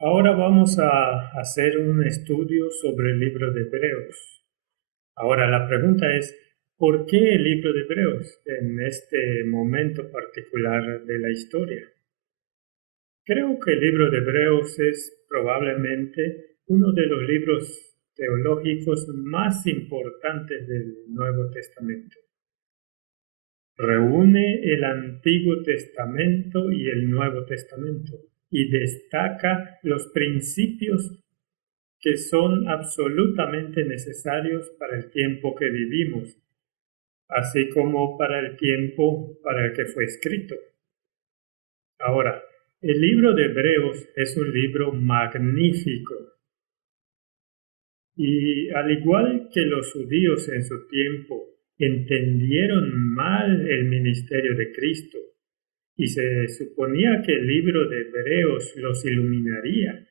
Ahora vamos a hacer un estudio sobre el libro de Hebreos. Ahora la pregunta es, ¿por qué el libro de Hebreos en este momento particular de la historia? Creo que el libro de Hebreos es probablemente uno de los libros teológicos más importantes del Nuevo Testamento. Reúne el Antiguo Testamento y el Nuevo Testamento y destaca los principios que son absolutamente necesarios para el tiempo que vivimos, así como para el tiempo para el que fue escrito. Ahora, el libro de Hebreos es un libro magnífico y al igual que los judíos en su tiempo entendieron mal el ministerio de Cristo y se suponía que el libro de Hebreos los iluminaría,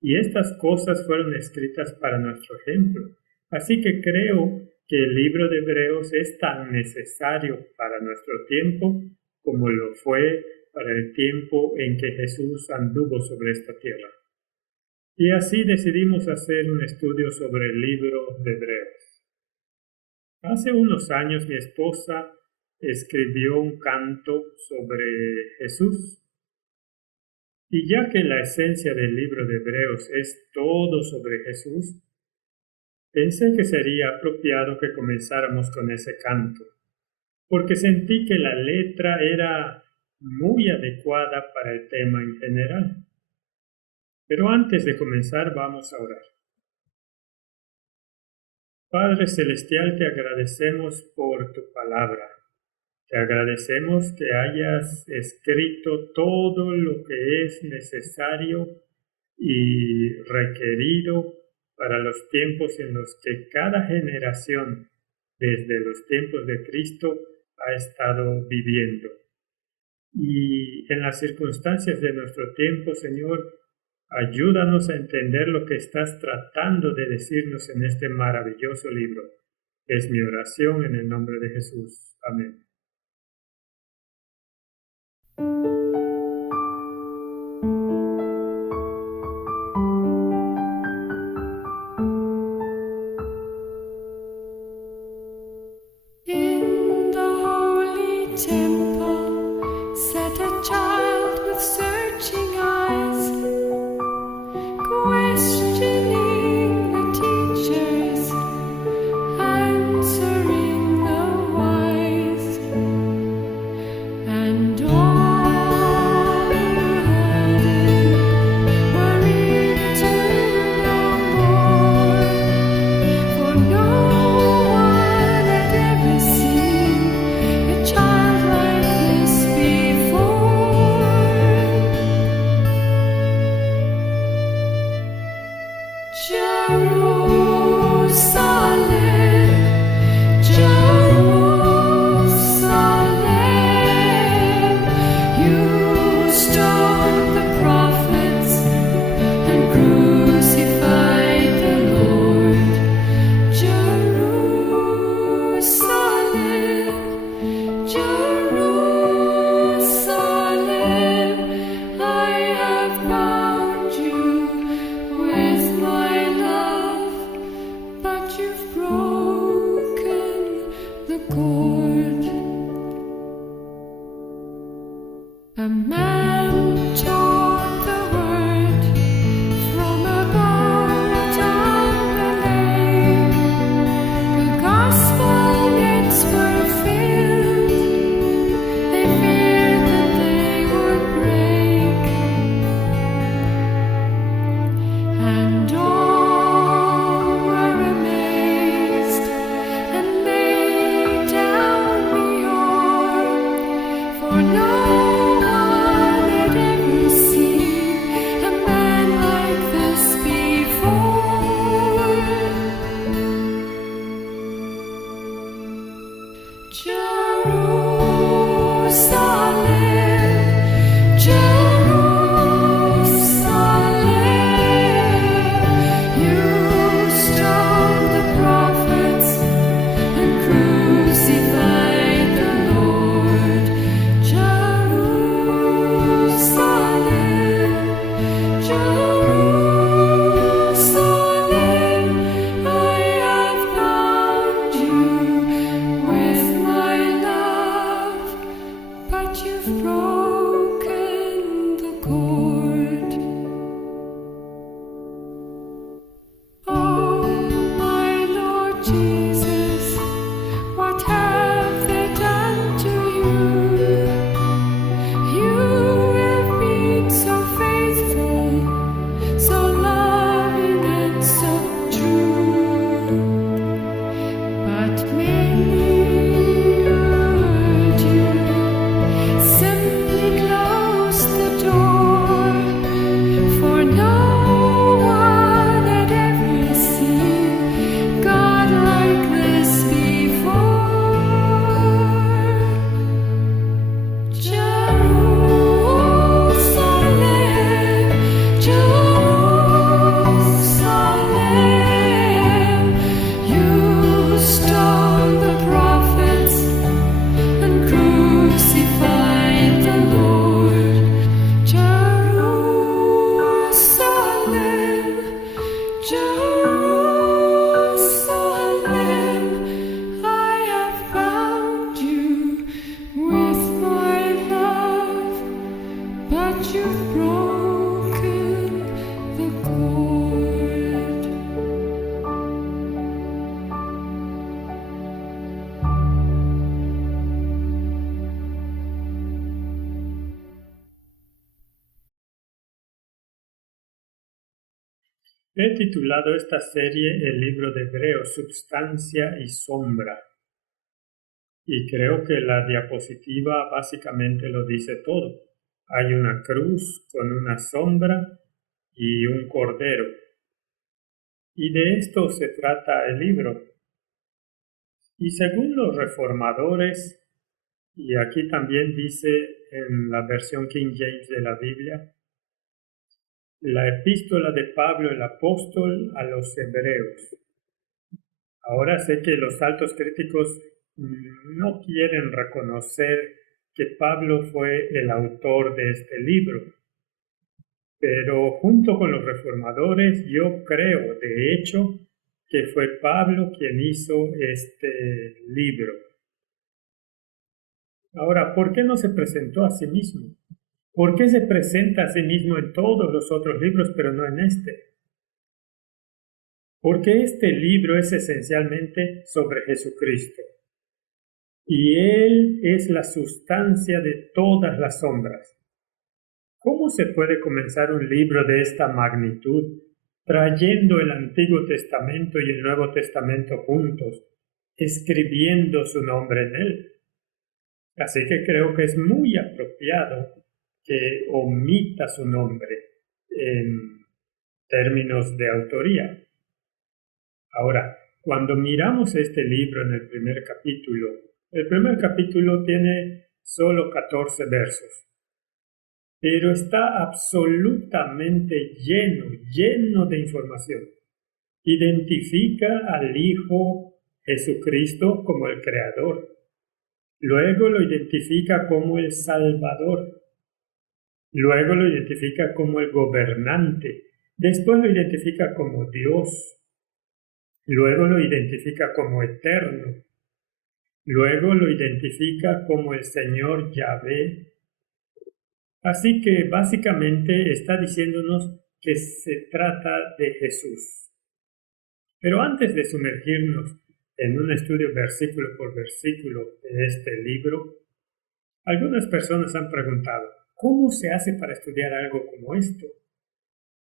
y estas cosas fueron escritas para nuestro ejemplo. Así que creo que el libro de Hebreos es tan necesario para nuestro tiempo como lo fue para el tiempo en que Jesús anduvo sobre esta tierra. Y así decidimos hacer un estudio sobre el libro de Hebreos. Hace unos años mi esposa escribió un canto sobre Jesús. Y ya que la esencia del libro de Hebreos es todo sobre Jesús, pensé que sería apropiado que comenzáramos con ese canto, porque sentí que la letra era muy adecuada para el tema en general. Pero antes de comenzar, vamos a orar. Padre Celestial, te agradecemos por tu palabra. Te agradecemos que hayas escrito todo lo que es necesario y requerido para los tiempos en los que cada generación, desde los tiempos de Cristo, ha estado viviendo. Y en las circunstancias de nuestro tiempo, Señor, ayúdanos a entender lo que estás tratando de decirnos en este maravilloso libro. Es mi oración en el nombre de Jesús. Amén. No one had ever seen a child like A man taught the word from a boat on the lake. The gospel nets were filled. They feared that they would break. And all were amazed and laid down the oar, for no one had ever seen a man like this before. Jerusalem, Jerusalem, you stoned the prophets and crucified the Lord. Jerusalem, Jerusalem, I have bound you with my love, but you've broken the cord. Oh, my Lord Jesus, what have they done to you? You have been so faithful, so loving and so true. But many heard you, simply closed the door, for no one had ever seen God like this before. Jerusalem, Jerusalem, you stoned the prophets and crucified the Lord. Jerusalem, Jerusalem, I have bound you with my love, but you've broken the cord. He titulado esta serie el libro de Hebreos, Substancia y Sombra. Y creo que la diapositiva básicamente lo dice todo. Hay una cruz con una sombra y un cordero. Y de esto se trata el libro. Y según los reformadores, y aquí también dice en la versión King James de la Biblia, la epístola de Pablo el apóstol a los hebreos. Ahora sé que los altos críticos no quieren reconocer que Pablo fue el autor de este libro, pero junto con los reformadores yo creo, de hecho, que fue Pablo quien hizo este libro. Ahora, ¿por qué no se presentó a sí mismo? ¿Por qué se presenta a sí mismo en todos los otros libros, pero no en este? Porque este libro es esencialmente sobre Jesucristo. Y Él es la sustancia de todas las sombras. ¿Cómo se puede comenzar un libro de esta magnitud, trayendo el Antiguo Testamento y el Nuevo Testamento juntos, escribiendo su nombre en él? Así que creo que es muy apropiado que omita su nombre en términos de autoría. Ahora, cuando miramos este libro en el primer capítulo tiene solo 14 versos, pero está absolutamente lleno de información. Identifica al Hijo Jesucristo como el Creador. Luego lo identifica como el Salvador. Luego lo identifica como el gobernante. Después lo identifica como Dios. Luego lo identifica como eterno. Luego lo identifica como el Señor Yahvé. Así que básicamente está diciéndonos que se trata de Jesús. Pero antes de sumergirnos en un estudio versículo por versículo de este libro, algunas personas han preguntado, ¿cómo se hace para estudiar algo como esto?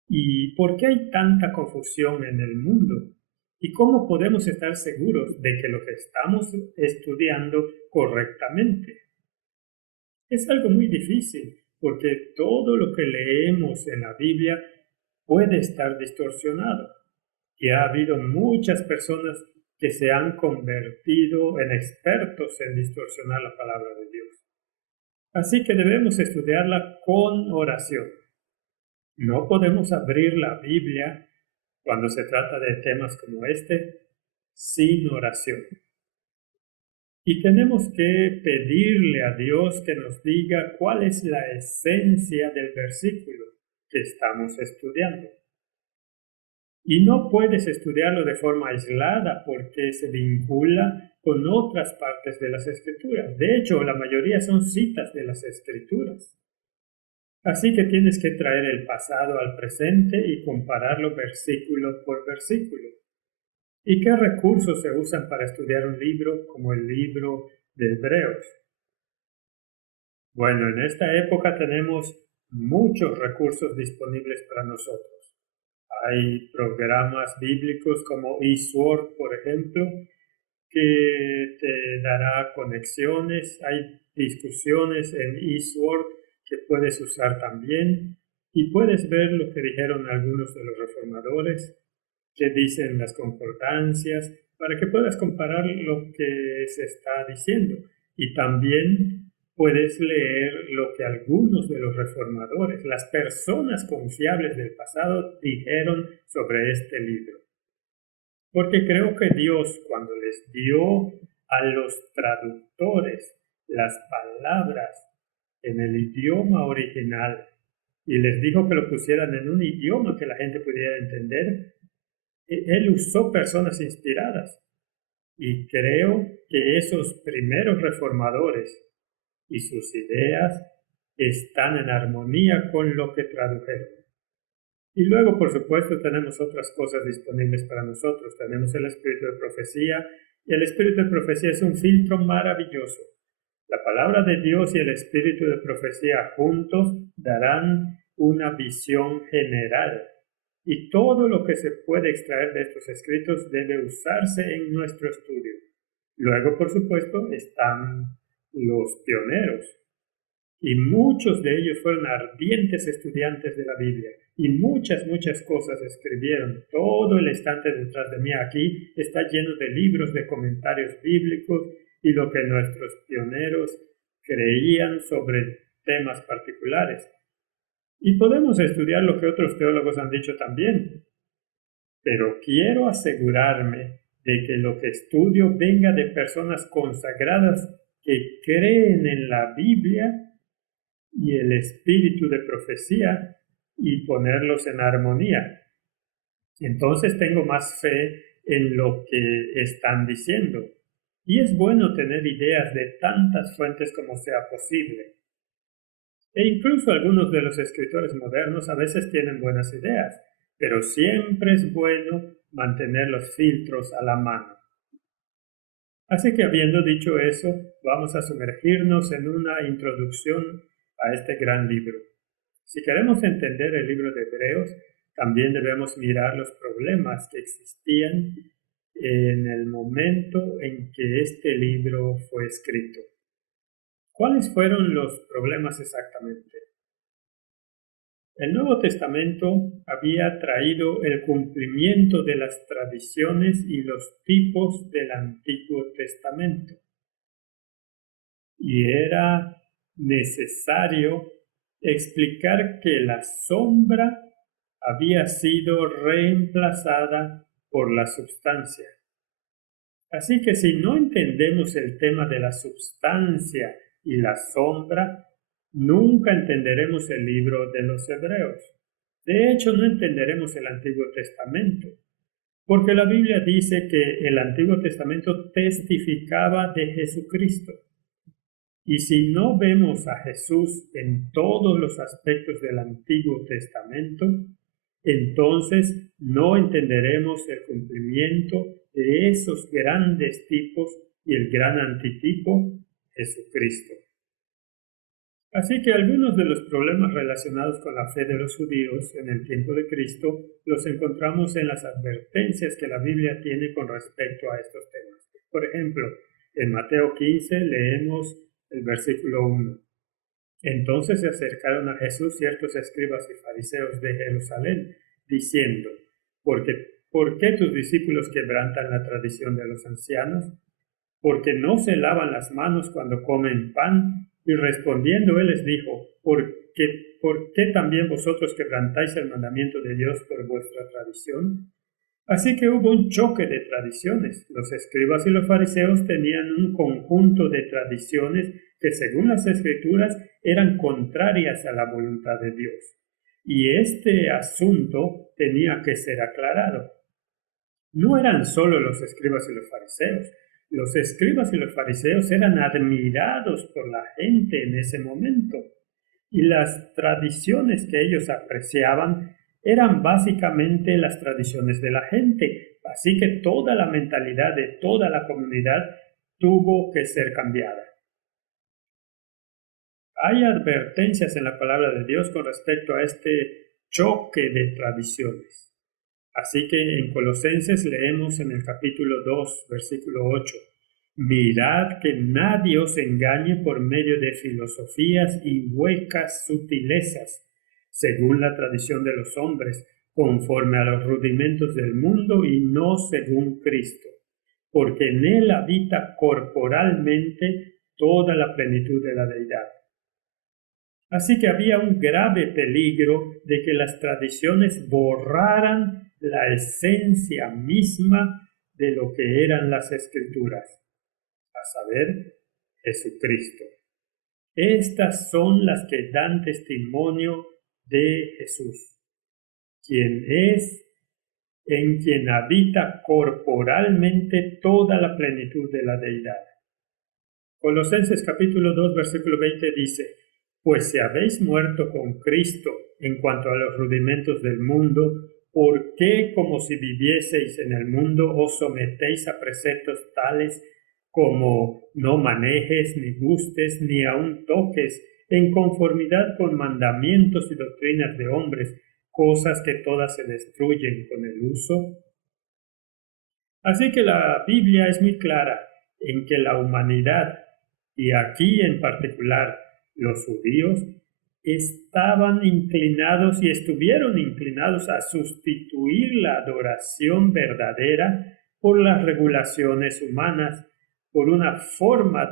¿Y por qué hay tanta confusión en el mundo? ¿Y cómo podemos estar seguros de que lo que estamos estudiando correctamente? Es algo muy difícil, porque todo lo que leemos en la Biblia puede estar distorsionado. Y ha habido muchas personas que se han convertido en expertos en distorsionar la palabra de Dios. Así que debemos estudiarla con oración. No podemos abrir la Biblia cuando se trata de temas como este sin oración. Y tenemos que pedirle a Dios que nos diga cuál es la esencia del versículo que estamos estudiando. Y no puedes estudiarlo de forma aislada porque se vincula con otras partes de las Escrituras. De hecho, la mayoría son citas de las Escrituras. Así que tienes que traer el pasado al presente y compararlo versículo por versículo. ¿Y qué recursos se usan para estudiar un libro como el libro de Hebreos? Bueno, en esta época tenemos muchos recursos disponibles para nosotros. Hay programas bíblicos como eSword, por ejemplo, que te dará conexiones. Hay discusiones en eSword que puedes usar también. Y puedes ver lo que dijeron algunos de los reformadores, que dicen las concordancias, para que puedas comparar lo que se está diciendo. Y también puedes leer lo que algunos de los reformadores, las personas confiables del pasado, dijeron sobre este libro. Porque creo que Dios, cuando les dio a los traductores las palabras en el idioma original y les dijo que lo pusieran en un idioma que la gente pudiera entender, Él usó personas inspiradas. Y creo que esos primeros reformadores y sus ideas están en armonía con lo que tradujeron. Y luego, por supuesto, tenemos otras cosas disponibles para nosotros. Tenemos el espíritu de profecía, y el espíritu de profecía es un filtro maravilloso. La palabra de Dios y el espíritu de profecía juntos darán una visión general. Y todo lo que se puede extraer de estos escritos debe usarse en nuestro estudio. Luego, por supuesto, están los pioneros. Y muchos de ellos fueron ardientes estudiantes de la Biblia. Y muchas cosas escribieron. Todo el estante detrás de mí aquí está lleno de libros de comentarios bíblicos y lo que nuestros pioneros creían sobre temas particulares. Y podemos estudiar lo que otros teólogos han dicho también. Pero quiero asegurarme de que lo que estudio venga de personas consagradas que creen en la Biblia y el espíritu de profecía y ponerlos en armonía. Entonces tengo más fe en lo que están diciendo. Y es bueno tener ideas de tantas fuentes como sea posible. E incluso algunos de los escritores modernos a veces tienen buenas ideas, pero siempre es bueno mantener los filtros a la mano. Así que habiendo dicho eso, vamos a sumergirnos en una introducción a este gran libro. Si queremos entender el libro de Hebreos, también debemos mirar los problemas que existían en el momento en que este libro fue escrito. ¿Cuáles fueron los problemas exactamente? El Nuevo Testamento había traído el cumplimiento de las tradiciones y los tipos del Antiguo Testamento. Y era necesario explicar que la sombra había sido reemplazada por la substancia. Así que si no entendemos el tema de la substancia y la sombra, nunca entenderemos el libro de los Hebreos. De hecho, no entenderemos el Antiguo Testamento, porque la Biblia dice que el Antiguo Testamento testificaba de Jesucristo. Y si no vemos a Jesús en todos los aspectos del Antiguo Testamento, entonces no entenderemos el cumplimiento de esos grandes tipos y el gran antitipo, Jesucristo. Así que algunos de los problemas relacionados con la fe de los judíos en el tiempo de Cristo los encontramos en las advertencias que la Biblia tiene con respecto a estos temas. Por ejemplo, en Mateo 15 leemos el versículo 1. Entonces se acercaron a Jesús ciertos escribas y fariseos de Jerusalén, diciendo, ¿por qué tus discípulos quebrantan la tradición de los ancianos? Porque no se lavan las manos cuando comen pan. Y respondiendo él les dijo, ¿por qué también vosotros quebrantáis el mandamiento de Dios por vuestra tradición? Así que hubo un choque de tradiciones. Los escribas y los fariseos tenían un conjunto de tradiciones que según las Escrituras eran contrarias a la voluntad de Dios. Y este asunto tenía que ser aclarado. No eran solo los escribas y los fariseos. Los escribas y los fariseos eran admirados por la gente en ese momento. Y las tradiciones que ellos apreciaban eran básicamente las tradiciones de la gente. Así que toda la mentalidad de toda la comunidad tuvo que ser cambiada. Hay advertencias en la palabra de Dios con respecto a este choque de tradiciones. Así que en Colosenses leemos en el capítulo 2, versículo 8, mirad que nadie os engañe por medio de filosofías y huecas sutilezas, según la tradición de los hombres, conforme a los rudimentos del mundo y no según Cristo, porque en él habita corporalmente toda la plenitud de la deidad. Así que había un grave peligro de que las tradiciones borraran la esencia misma de lo que eran las Escrituras, a saber, Jesucristo. Estas son las que dan testimonio de Jesús, quien es en quien habita corporalmente toda la plenitud de la deidad. Colosenses capítulo 2, versículo 20 dice, pues si habéis muerto con Cristo en cuanto a los rudimentos del mundo, ¿por qué, como si vivieseis en el mundo, os sometéis a preceptos tales como no manejes, ni gustes, ni aun toques, en conformidad con mandamientos y doctrinas de hombres, cosas que todas se destruyen con el uso? Así que la Biblia es muy clara en que la humanidad, y aquí en particular los judíos, estaban inclinados y estuvieron inclinados a sustituir la adoración verdadera por las regulaciones humanas, por una forma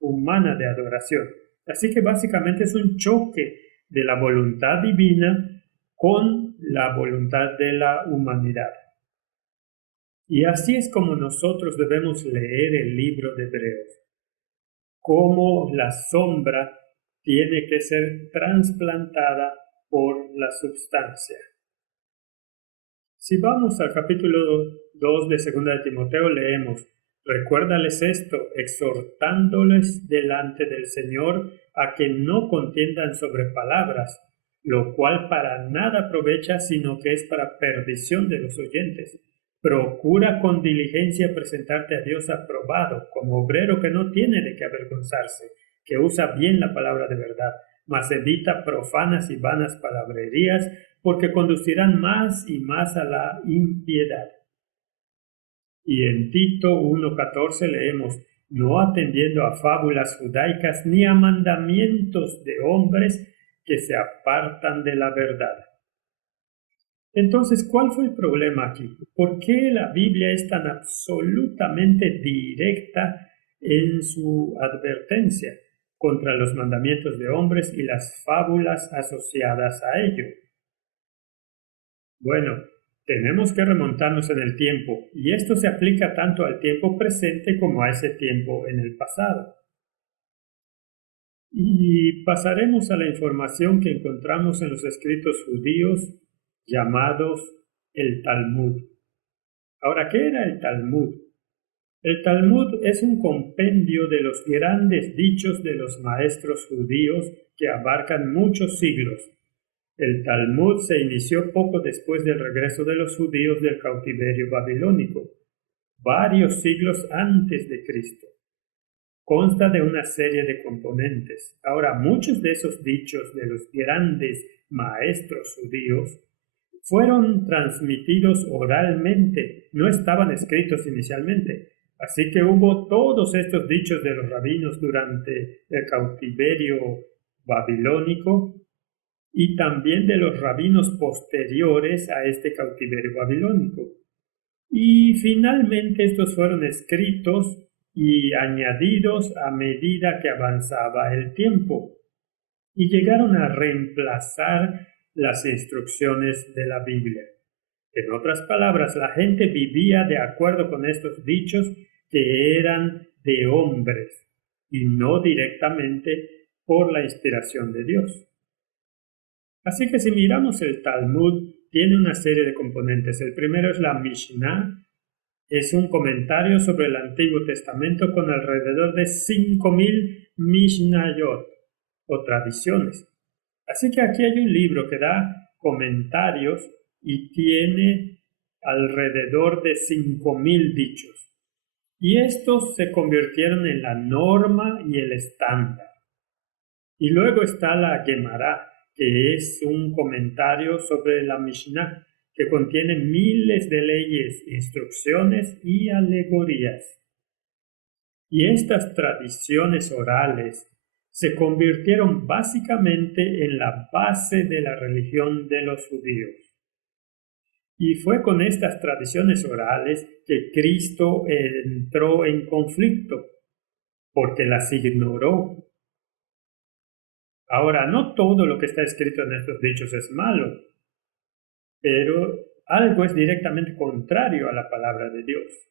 humana de adoración. Así que básicamente es un choque de la voluntad divina con la voluntad de la humanidad. Y así es como nosotros debemos leer el libro de Hebreos, como la sombra tiene que ser trasplantada por la substancia. Si vamos al capítulo 2 de 2 de Timoteo, leemos, recuérdales esto, exhortándoles delante del Señor a que no contiendan sobre palabras, lo cual para nada aprovecha, sino que es para perdición de los oyentes. Procura con diligencia presentarte a Dios aprobado, como obrero que no tiene de qué avergonzarse, que usa bien la palabra de verdad, mas evita profanas y vanas palabrerías, porque conducirán más y más a la impiedad. Y en Tito 1:14 leemos, no atendiendo a fábulas judaicas ni a mandamientos de hombres que se apartan de la verdad. Entonces, ¿cuál fue el problema aquí? ¿Por qué la Biblia es tan absolutamente directa en su advertencia contra los mandamientos de hombres y las fábulas asociadas a ello? Bueno, tenemos que remontarnos en el tiempo, y esto se aplica tanto al tiempo presente como a ese tiempo en el pasado. Y pasaremos a la información que encontramos en los escritos judíos llamados el Talmud. Ahora, ¿qué era el Talmud? El Talmud es un compendio de los grandes dichos de los maestros judíos que abarcan muchos siglos. El Talmud se inició poco después del regreso de los judíos del cautiverio babilónico, varios siglos antes de Cristo. Consta de una serie de componentes. Ahora, muchos de esos dichos de los grandes maestros judíos fueron transmitidos oralmente, no estaban escritos inicialmente. Así que hubo todos estos dichos de los rabinos durante el cautiverio babilónico y también de los rabinos posteriores a este cautiverio babilónico. Y finalmente estos fueron escritos y añadidos a medida que avanzaba el tiempo y llegaron a reemplazar las instrucciones de la Biblia. En otras palabras, la gente vivía de acuerdo con estos dichos que eran de hombres y no directamente por la inspiración de Dios. Así que si miramos el Talmud, tiene una serie de componentes. El primero es la Mishnah. Es un comentario sobre el Antiguo Testamento con alrededor de 5.000 Mishnayot o tradiciones. Así que aquí hay un libro que da comentarios y tiene alrededor de 5.000 dichos. Y estos se convirtieron en la norma y el estándar. Y luego está la Gemara, que es un comentario sobre la Mishnah, que contiene miles de leyes, instrucciones y alegorías. Y estas tradiciones orales se convirtieron básicamente en la base de la religión de los judíos. Y fue con estas tradiciones orales que Cristo entró en conflicto, porque las ignoró. Ahora, no todo lo que está escrito en estos dichos es malo, pero algo es directamente contrario a la palabra de Dios.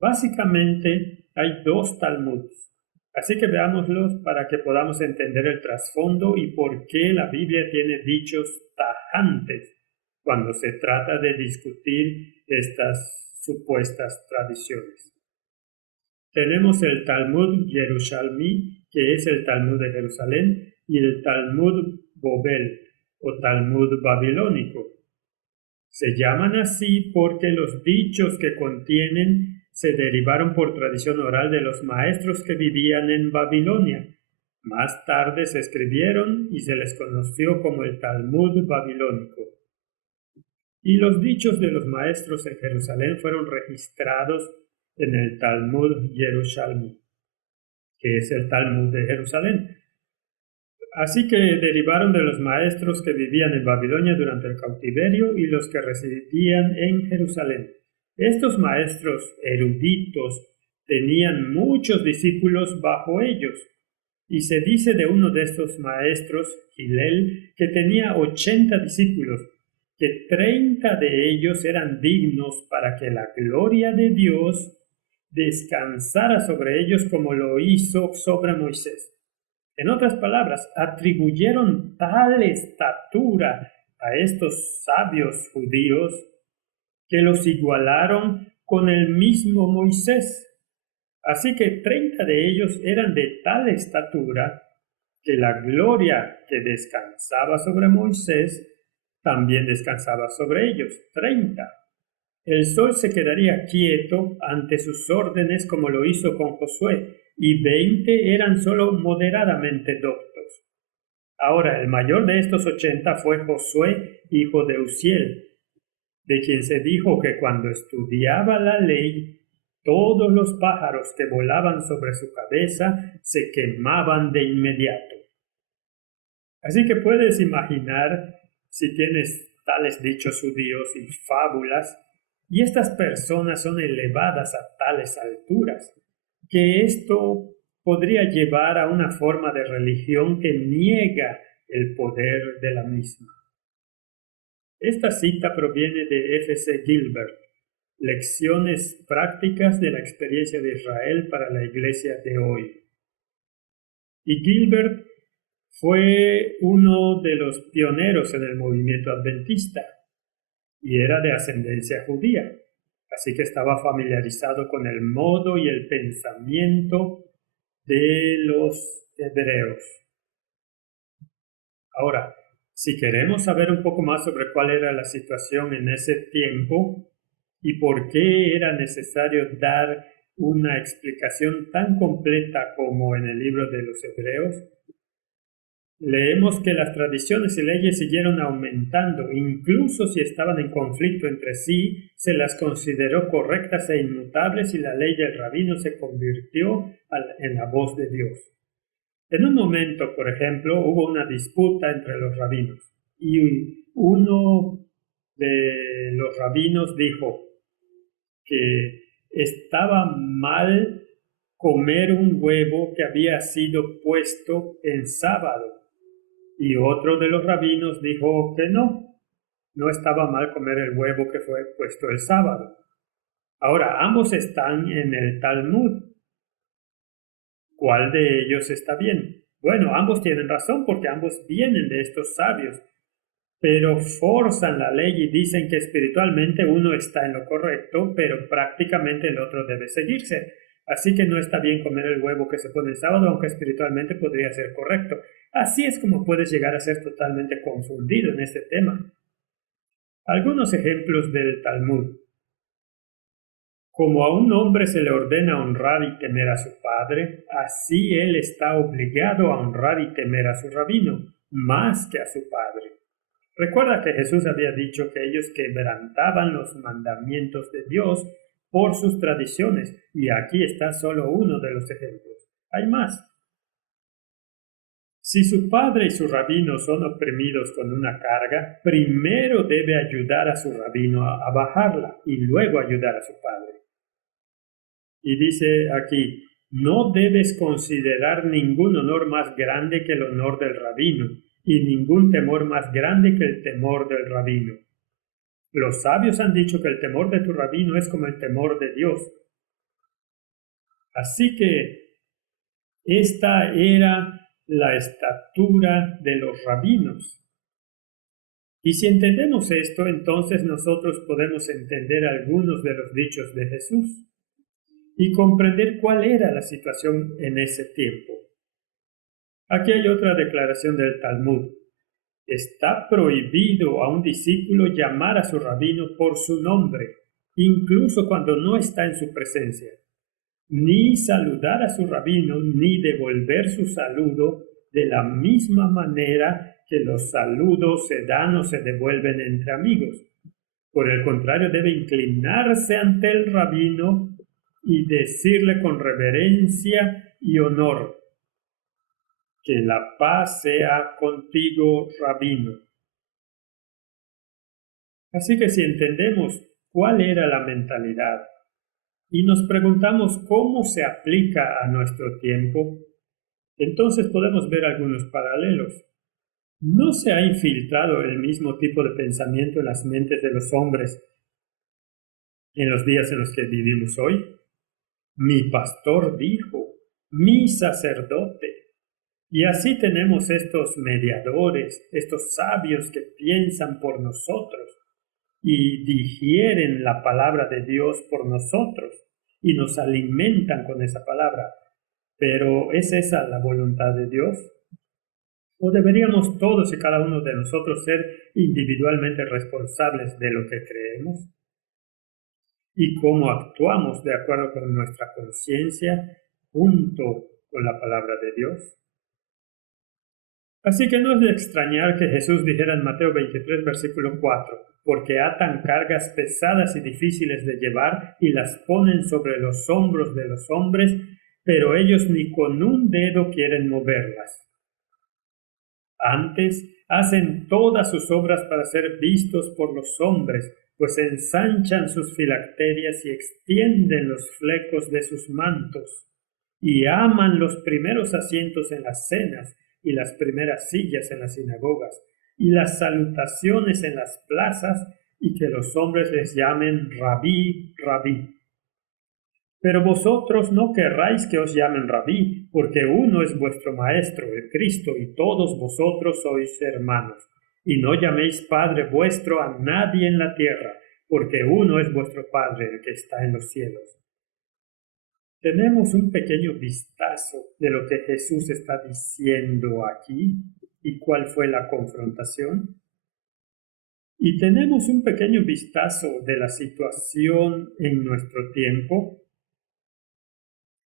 Básicamente, hay 2 Talmuds, así que veámoslos para que podamos entender el trasfondo y por qué la Biblia tiene dichos tajantes cuando se trata de discutir estas supuestas tradiciones. Tenemos el Talmud Yerushalmi, que es el Talmud de Jerusalén, y el Talmud Bobel, o Talmud babilónico. Se llaman así porque los dichos que contienen se derivaron por tradición oral de los maestros que vivían en Babilonia. Más tarde se escribieron y se les conoció como el Talmud babilónico. Y los dichos de los maestros en Jerusalén fueron registrados en el Talmud Yerushalmi, que es el Talmud de Jerusalén. Así que derivaron de los maestros que vivían en Babilonia durante el cautiverio y los que residían en Jerusalén. Estos maestros eruditos tenían muchos discípulos bajo ellos, y se dice de uno de estos maestros, Hillel, que tenía 80 discípulos, que 30 de ellos eran dignos para que la gloria de Dios descansara sobre ellos como lo hizo sobre Moisés. En otras palabras, atribuyeron tal estatura a estos sabios judíos que los igualaron con el mismo Moisés. Así que 30 de ellos eran de tal estatura que la gloria que descansaba sobre Moisés también descansaba sobre ellos, 30. El sol se quedaría quieto ante sus órdenes como lo hizo con Josué, y 20 eran solo moderadamente doctos. Ahora, el mayor de estos 80 fue Josué, hijo de Uziel, de quien se dijo que cuando estudiaba la ley, todos los pájaros que volaban sobre su cabeza se quemaban de inmediato. Así que puedes imaginar, si tienes tales dichos judíos y fábulas, y estas personas son elevadas a tales alturas, que esto podría llevar a una forma de religión que niega el poder de la misma. Esta cita proviene de F.C. Gilbert, Lecciones prácticas de la experiencia de Israel para la iglesia de hoy. Y Gilbert fue uno de los pioneros en el movimiento adventista y era de ascendencia judía. Así que estaba familiarizado con el modo y el pensamiento de los hebreos. Ahora, si queremos saber un poco más sobre cuál era la situación en ese tiempo y por qué era necesario dar una explicación tan completa como en el libro de los Hebreos, leemos que las tradiciones y leyes siguieron aumentando, incluso si estaban en conflicto entre sí, se las consideró correctas e inmutables y la ley del rabino se convirtió en la voz de Dios. En un momento, por ejemplo, hubo una disputa entre los rabinos y uno de los rabinos dijo que estaba mal comer un huevo que había sido puesto en sábado. Y otro de los rabinos dijo que no estaba mal comer el huevo que fue puesto el sábado. Ahora, ambos están en el Talmud. ¿Cuál de ellos está bien? Bueno, ambos tienen razón porque ambos vienen de estos sabios, pero forzan la ley y dicen que espiritualmente uno está en lo correcto, pero prácticamente el otro debe seguirse. Así que no está bien comer el huevo que se pone el sábado, aunque espiritualmente podría ser correcto. Así es como puedes llegar a ser totalmente confundido en este tema. Algunos ejemplos del Talmud. Como a un hombre se le ordena honrar y temer a su padre, así él está obligado a honrar y temer a su rabino, más que a su padre. Recuerda que Jesús había dicho que ellos quebrantaban los mandamientos de Dios por sus tradiciones, y aquí está solo uno de los ejemplos. Hay más. Si su padre y su rabino son oprimidos con una carga, primero debe ayudar a su rabino a bajarla y luego ayudar a su padre. Y dice aquí, no debes considerar ningún honor más grande que el honor del rabino, y ningún temor más grande que el temor del rabino. Los sabios han dicho que el temor de tu rabino es como el temor de Dios. Así que esta era la estatura de los rabinos. Y si entendemos esto, entonces nosotros podemos entender algunos de los dichos de Jesús y comprender cuál era la situación en ese tiempo. Aquí hay otra declaración del Talmud. Está prohibido a un discípulo llamar a su rabino por su nombre, incluso cuando no está en su presencia, ni saludar a su rabino, ni devolver su saludo de la misma manera que los saludos se dan o se devuelven entre amigos. Por el contrario, debe inclinarse ante el rabino y decirle con reverencia y honor: que la paz sea contigo, rabino. Así que si entendemos cuál era la mentalidad y nos preguntamos cómo se aplica a nuestro tiempo, entonces podemos ver algunos paralelos. ¿No se ha infiltrado el mismo tipo de pensamiento en las mentes de los hombres en los días en los que vivimos hoy? Mi pastor dijo, mi sacerdote. Y así tenemos estos mediadores, estos sabios que piensan por nosotros y digieren la palabra de Dios por nosotros y nos alimentan con esa palabra. Pero ¿es esa la voluntad de Dios? ¿O deberíamos todos y cada uno de nosotros ser individualmente responsables de lo que creemos? ¿Y cómo actuamos de acuerdo con nuestra conciencia junto con la palabra de Dios? Así que no es de extrañar que Jesús dijera en Mateo 23, versículo 4, porque atan cargas pesadas y difíciles de llevar y las ponen sobre los hombros de los hombres, pero ellos ni con un dedo quieren moverlas. Antes, hacen todas sus obras para ser vistos por los hombres, pues ensanchan sus filacterias y extienden los flecos de sus mantos, y aman los primeros asientos en las cenas, y las primeras sillas en las sinagogas, y las salutaciones en las plazas, y que los hombres les llamen Rabí, Rabí. Pero vosotros no querráis que os llamen Rabí, porque uno es vuestro Maestro, el Cristo, y todos vosotros sois hermanos. Y no llaméis Padre vuestro a nadie en la tierra, porque uno es vuestro Padre, el que está en los cielos. Tenemos un pequeño vistazo de lo que Jesús está diciendo aquí y cuál fue la confrontación. Y tenemos un pequeño vistazo de la situación en nuestro tiempo.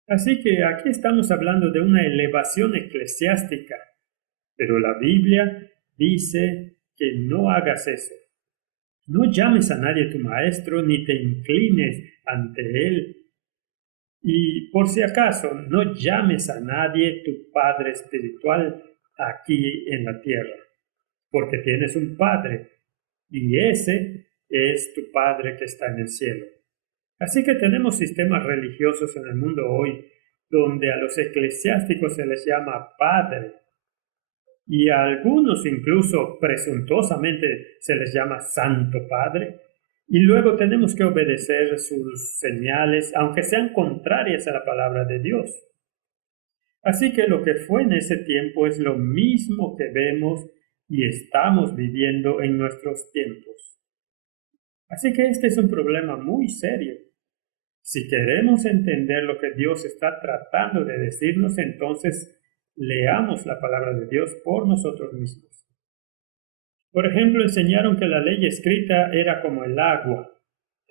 Así que aquí estamos hablando de una elevación eclesiástica, pero la Biblia dice que no hagas eso. No llames a nadie tu maestro ni te inclines ante él. Y por si acaso, no llames a nadie tu padre espiritual aquí en la tierra, porque tienes un padre y ese es tu Padre que está en el cielo. Así que tenemos sistemas religiosos en el mundo hoy donde a los eclesiásticos se les llama Padre y a algunos incluso presuntuosamente se les llama Santo Padre y luego tenemos que obedecer sus señales aunque sean contrarias a la palabra de Dios. Así que lo que fue en ese tiempo es lo mismo que vemos y estamos viviendo en nuestros tiempos. Así que este es un problema muy serio. Si queremos entender lo que Dios está tratando de decirnos, entonces leamos la palabra de Dios por nosotros mismos. Por ejemplo, enseñaron que la ley escrita era como el agua.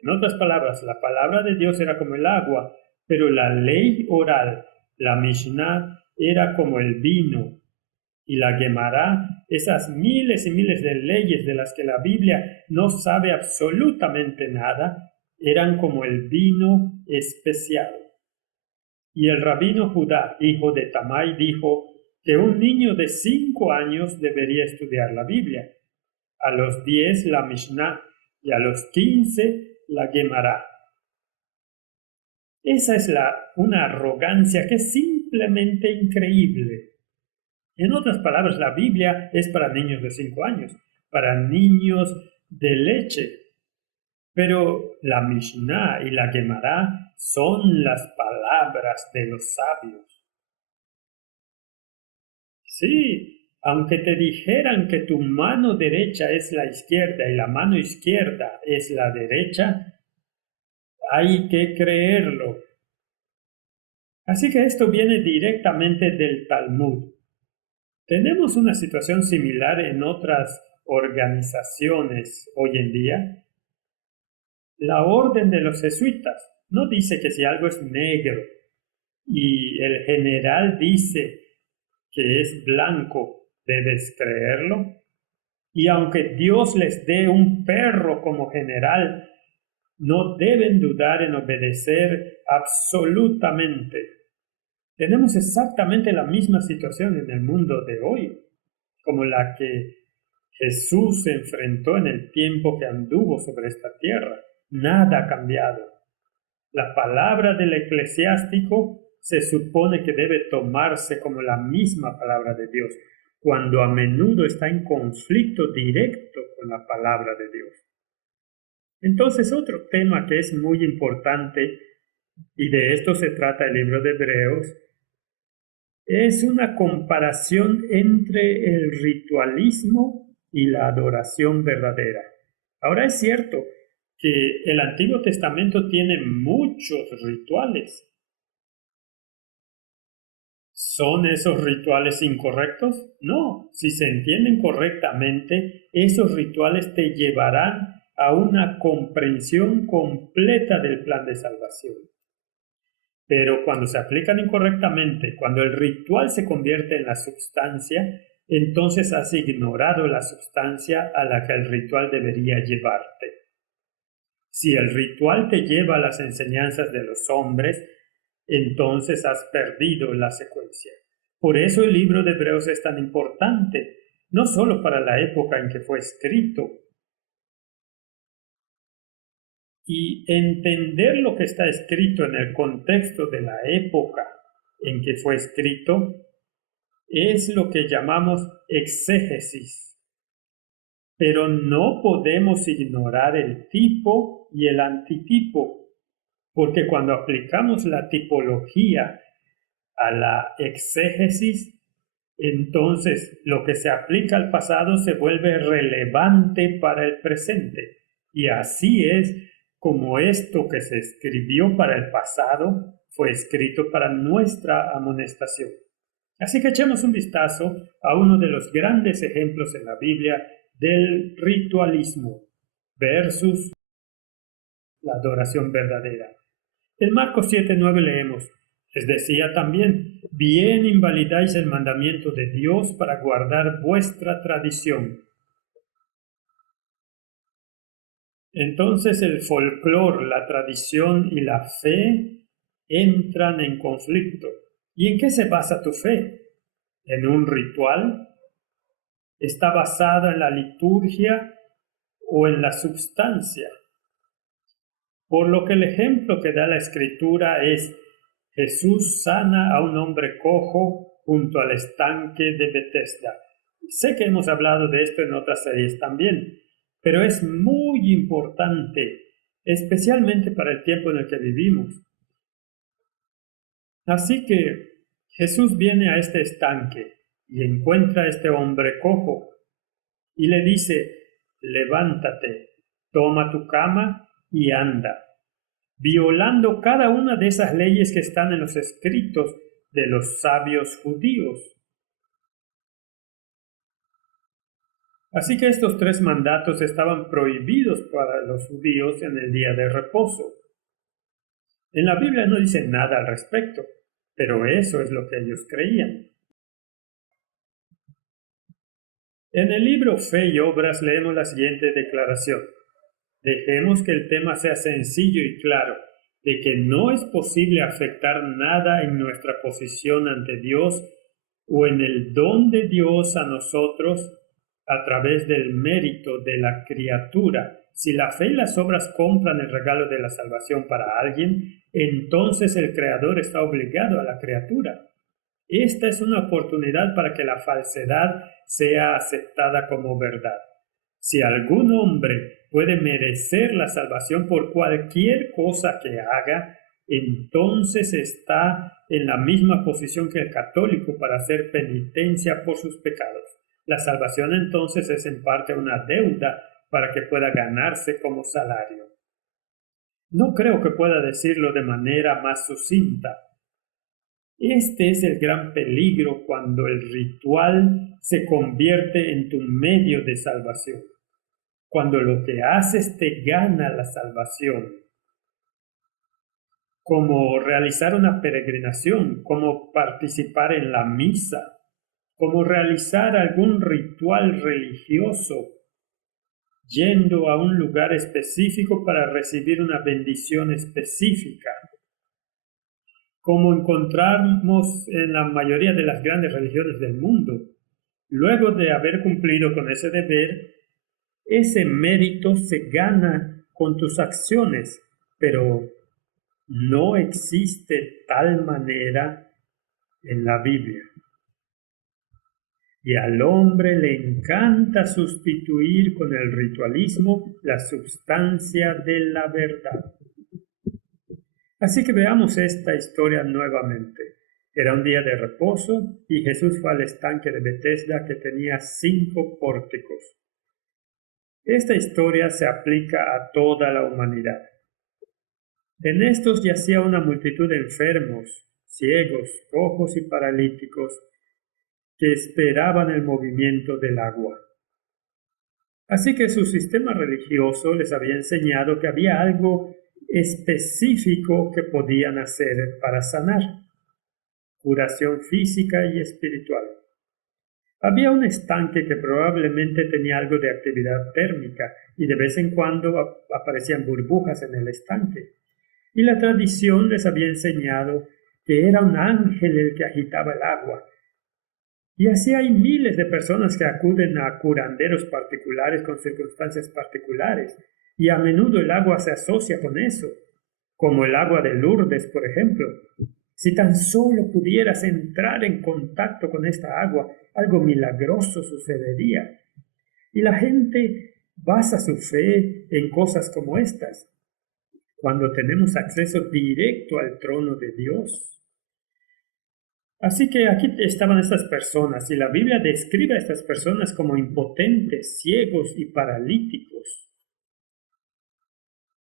En otras palabras, la palabra de Dios era como el agua, pero la ley oral, la Mishnah, era como el vino. Y la Gemara, esas miles y miles de leyes de las que la Biblia no sabe absolutamente nada, eran como el vino especiado. Y el rabino Judá, hijo de Tamai, dijo que un niño de 5 años debería estudiar la Biblia, a los 10 la Mishnah y a los 15 la Gemara. Esa es una arrogancia que es simplemente increíble. En otras palabras, la Biblia es para niños de 5 años, para niños de leche. Pero la Mishnah y la Gemara son las palabras de los sabios. Sí, aunque te dijeran que tu mano derecha es la izquierda y la mano izquierda es la derecha, hay que creerlo. Así que esto viene directamente del Talmud. Tenemos una situación similar en otras organizaciones hoy en día. La orden de los jesuitas no dice que si algo es negro y el general dice que es blanco, debes creerlo. Y aunque Dios les dé un perro como general, no deben dudar en obedecer absolutamente. Tenemos exactamente la misma situación en el mundo de hoy, como la que Jesús se enfrentó en el tiempo que anduvo sobre esta tierra. Nada ha cambiado. La palabra del eclesiástico se supone que debe tomarse como la misma palabra de Dios, cuando a menudo está en conflicto directo con la palabra de Dios. Entonces, otro tema que es muy importante, y de esto se trata el libro de Hebreos, es una comparación entre el ritualismo y la adoración verdadera. Ahora es cierto que el Antiguo Testamento tiene muchos rituales. ¿Son esos rituales incorrectos? No, si se entienden correctamente, esos rituales te llevarán a una comprensión completa del plan de salvación. Pero cuando se aplican incorrectamente, cuando el ritual se convierte en la substancia, entonces has ignorado la substancia a la que el ritual debería llevarte. Si el ritual te lleva a las enseñanzas de los hombres, entonces has perdido la secuencia. Por eso el libro de Hebreos es tan importante, no solo para la época en que fue escrito. Y entender lo que está escrito en el contexto de la época en que fue escrito es lo que llamamos exégesis. Pero no podemos ignorar el tipo y el antitipo, porque cuando aplicamos la tipología a la exégesis, entonces lo que se aplica al pasado se vuelve relevante para el presente. Y así es como esto que se escribió para el pasado fue escrito para nuestra amonestación. Así que echemos un vistazo a uno de los grandes ejemplos en la Biblia del ritualismo versus la adoración verdadera. En Marcos 7:9 leemos: les decía también, bien invalidáis el mandamiento de Dios para guardar vuestra tradición. Entonces el folclore, la tradición y la fe entran en conflicto. ¿Y en qué se basa tu fe? ¿En un ritual? ¿Está basada en la liturgia o en la substancia? Por lo que el ejemplo que da la Escritura es: Jesús sana a un hombre cojo junto al estanque de Betesda. Sé que hemos hablado de esto en otras series también, pero es muy importante, especialmente para el tiempo en el que vivimos. Así que Jesús viene a este estanque y encuentra a este hombre cojo y le dice: levántate, toma tu cama y anda, violando cada una de esas leyes que están en los escritos de los sabios judíos. Así que estos 3 mandatos estaban prohibidos para los judíos en el día de reposo. En la Biblia no dice nada al respecto, pero eso es lo que ellos creían. En el libro Fe y Obras leemos la siguiente declaración: dejemos que el tema sea sencillo y claro, de que no es posible afectar nada en nuestra posición ante Dios o en el don de Dios a nosotros a través del mérito de la criatura. Si la fe y las obras compran el regalo de la salvación para alguien, entonces el Creador está obligado a la criatura. Esta es una oportunidad para que la falsedad sea aceptada como verdad. Si algún hombre puede merecer la salvación por cualquier cosa que haga, entonces está en la misma posición que el católico para hacer penitencia por sus pecados. La salvación entonces es en parte una deuda para que pueda ganarse como salario. No creo que pueda decirlo de manera más sucinta. Este es el gran peligro cuando el ritual se convierte en tu medio de salvación. Cuando lo que haces te gana la salvación. Como realizar una peregrinación, como participar en la misa, como realizar algún ritual religioso, yendo a un lugar específico para recibir una bendición específica, como encontramos en la mayoría de las grandes religiones del mundo. Luego de haber cumplido con ese deber, ese mérito se gana con tus acciones, pero no existe tal manera en la Biblia. Y al hombre le encanta sustituir con el ritualismo la sustancia de la verdad. Así que veamos esta historia nuevamente. Era un día de reposo y Jesús fue al estanque de Betesda que tenía 5 pórticos. Esta historia se aplica a toda la humanidad. En estos yacía una multitud de enfermos, ciegos, cojos y paralíticos que esperaban el movimiento del agua. Así que su sistema religioso les había enseñado que había algo específico que podían hacer para sanar: curación física y espiritual. Había un estanque que probablemente tenía algo de actividad térmica y de vez en cuando aparecían burbujas en el estanque. Y la tradición les había enseñado que era un ángel el que agitaba el agua. Y así hay miles de personas que acuden a curanderos particulares con circunstancias particulares, y a menudo el agua se asocia con eso, como el agua de Lourdes, por ejemplo. Si tan solo pudieras entrar en contacto con esta agua, algo milagroso sucedería. Y la gente basa su fe en cosas como estas, cuando tenemos acceso directo al trono de Dios. Así que aquí estaban estas personas, y la Biblia describe a estas personas como impotentes, ciegos y paralíticos.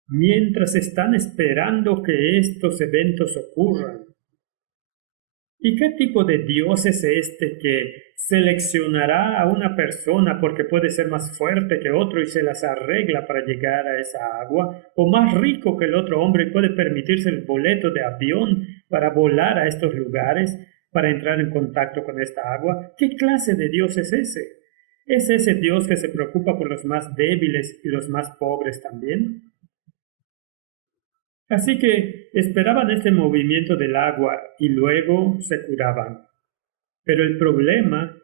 mientras están esperando que estos eventos ocurran. ¿Y qué tipo de Dios es este que seleccionará a una persona porque puede ser más fuerte que otro y se las arregla para llegar a esa agua? ¿O más rico que el otro hombre y puede permitirse el boleto de avión para volar a estos lugares, para entrar en contacto con esta agua? ¿Qué clase de Dios es ese? ¿Es ese Dios que se preocupa por los más débiles y los más pobres también? Así que esperaban este movimiento del agua y luego se curaban. Pero el problema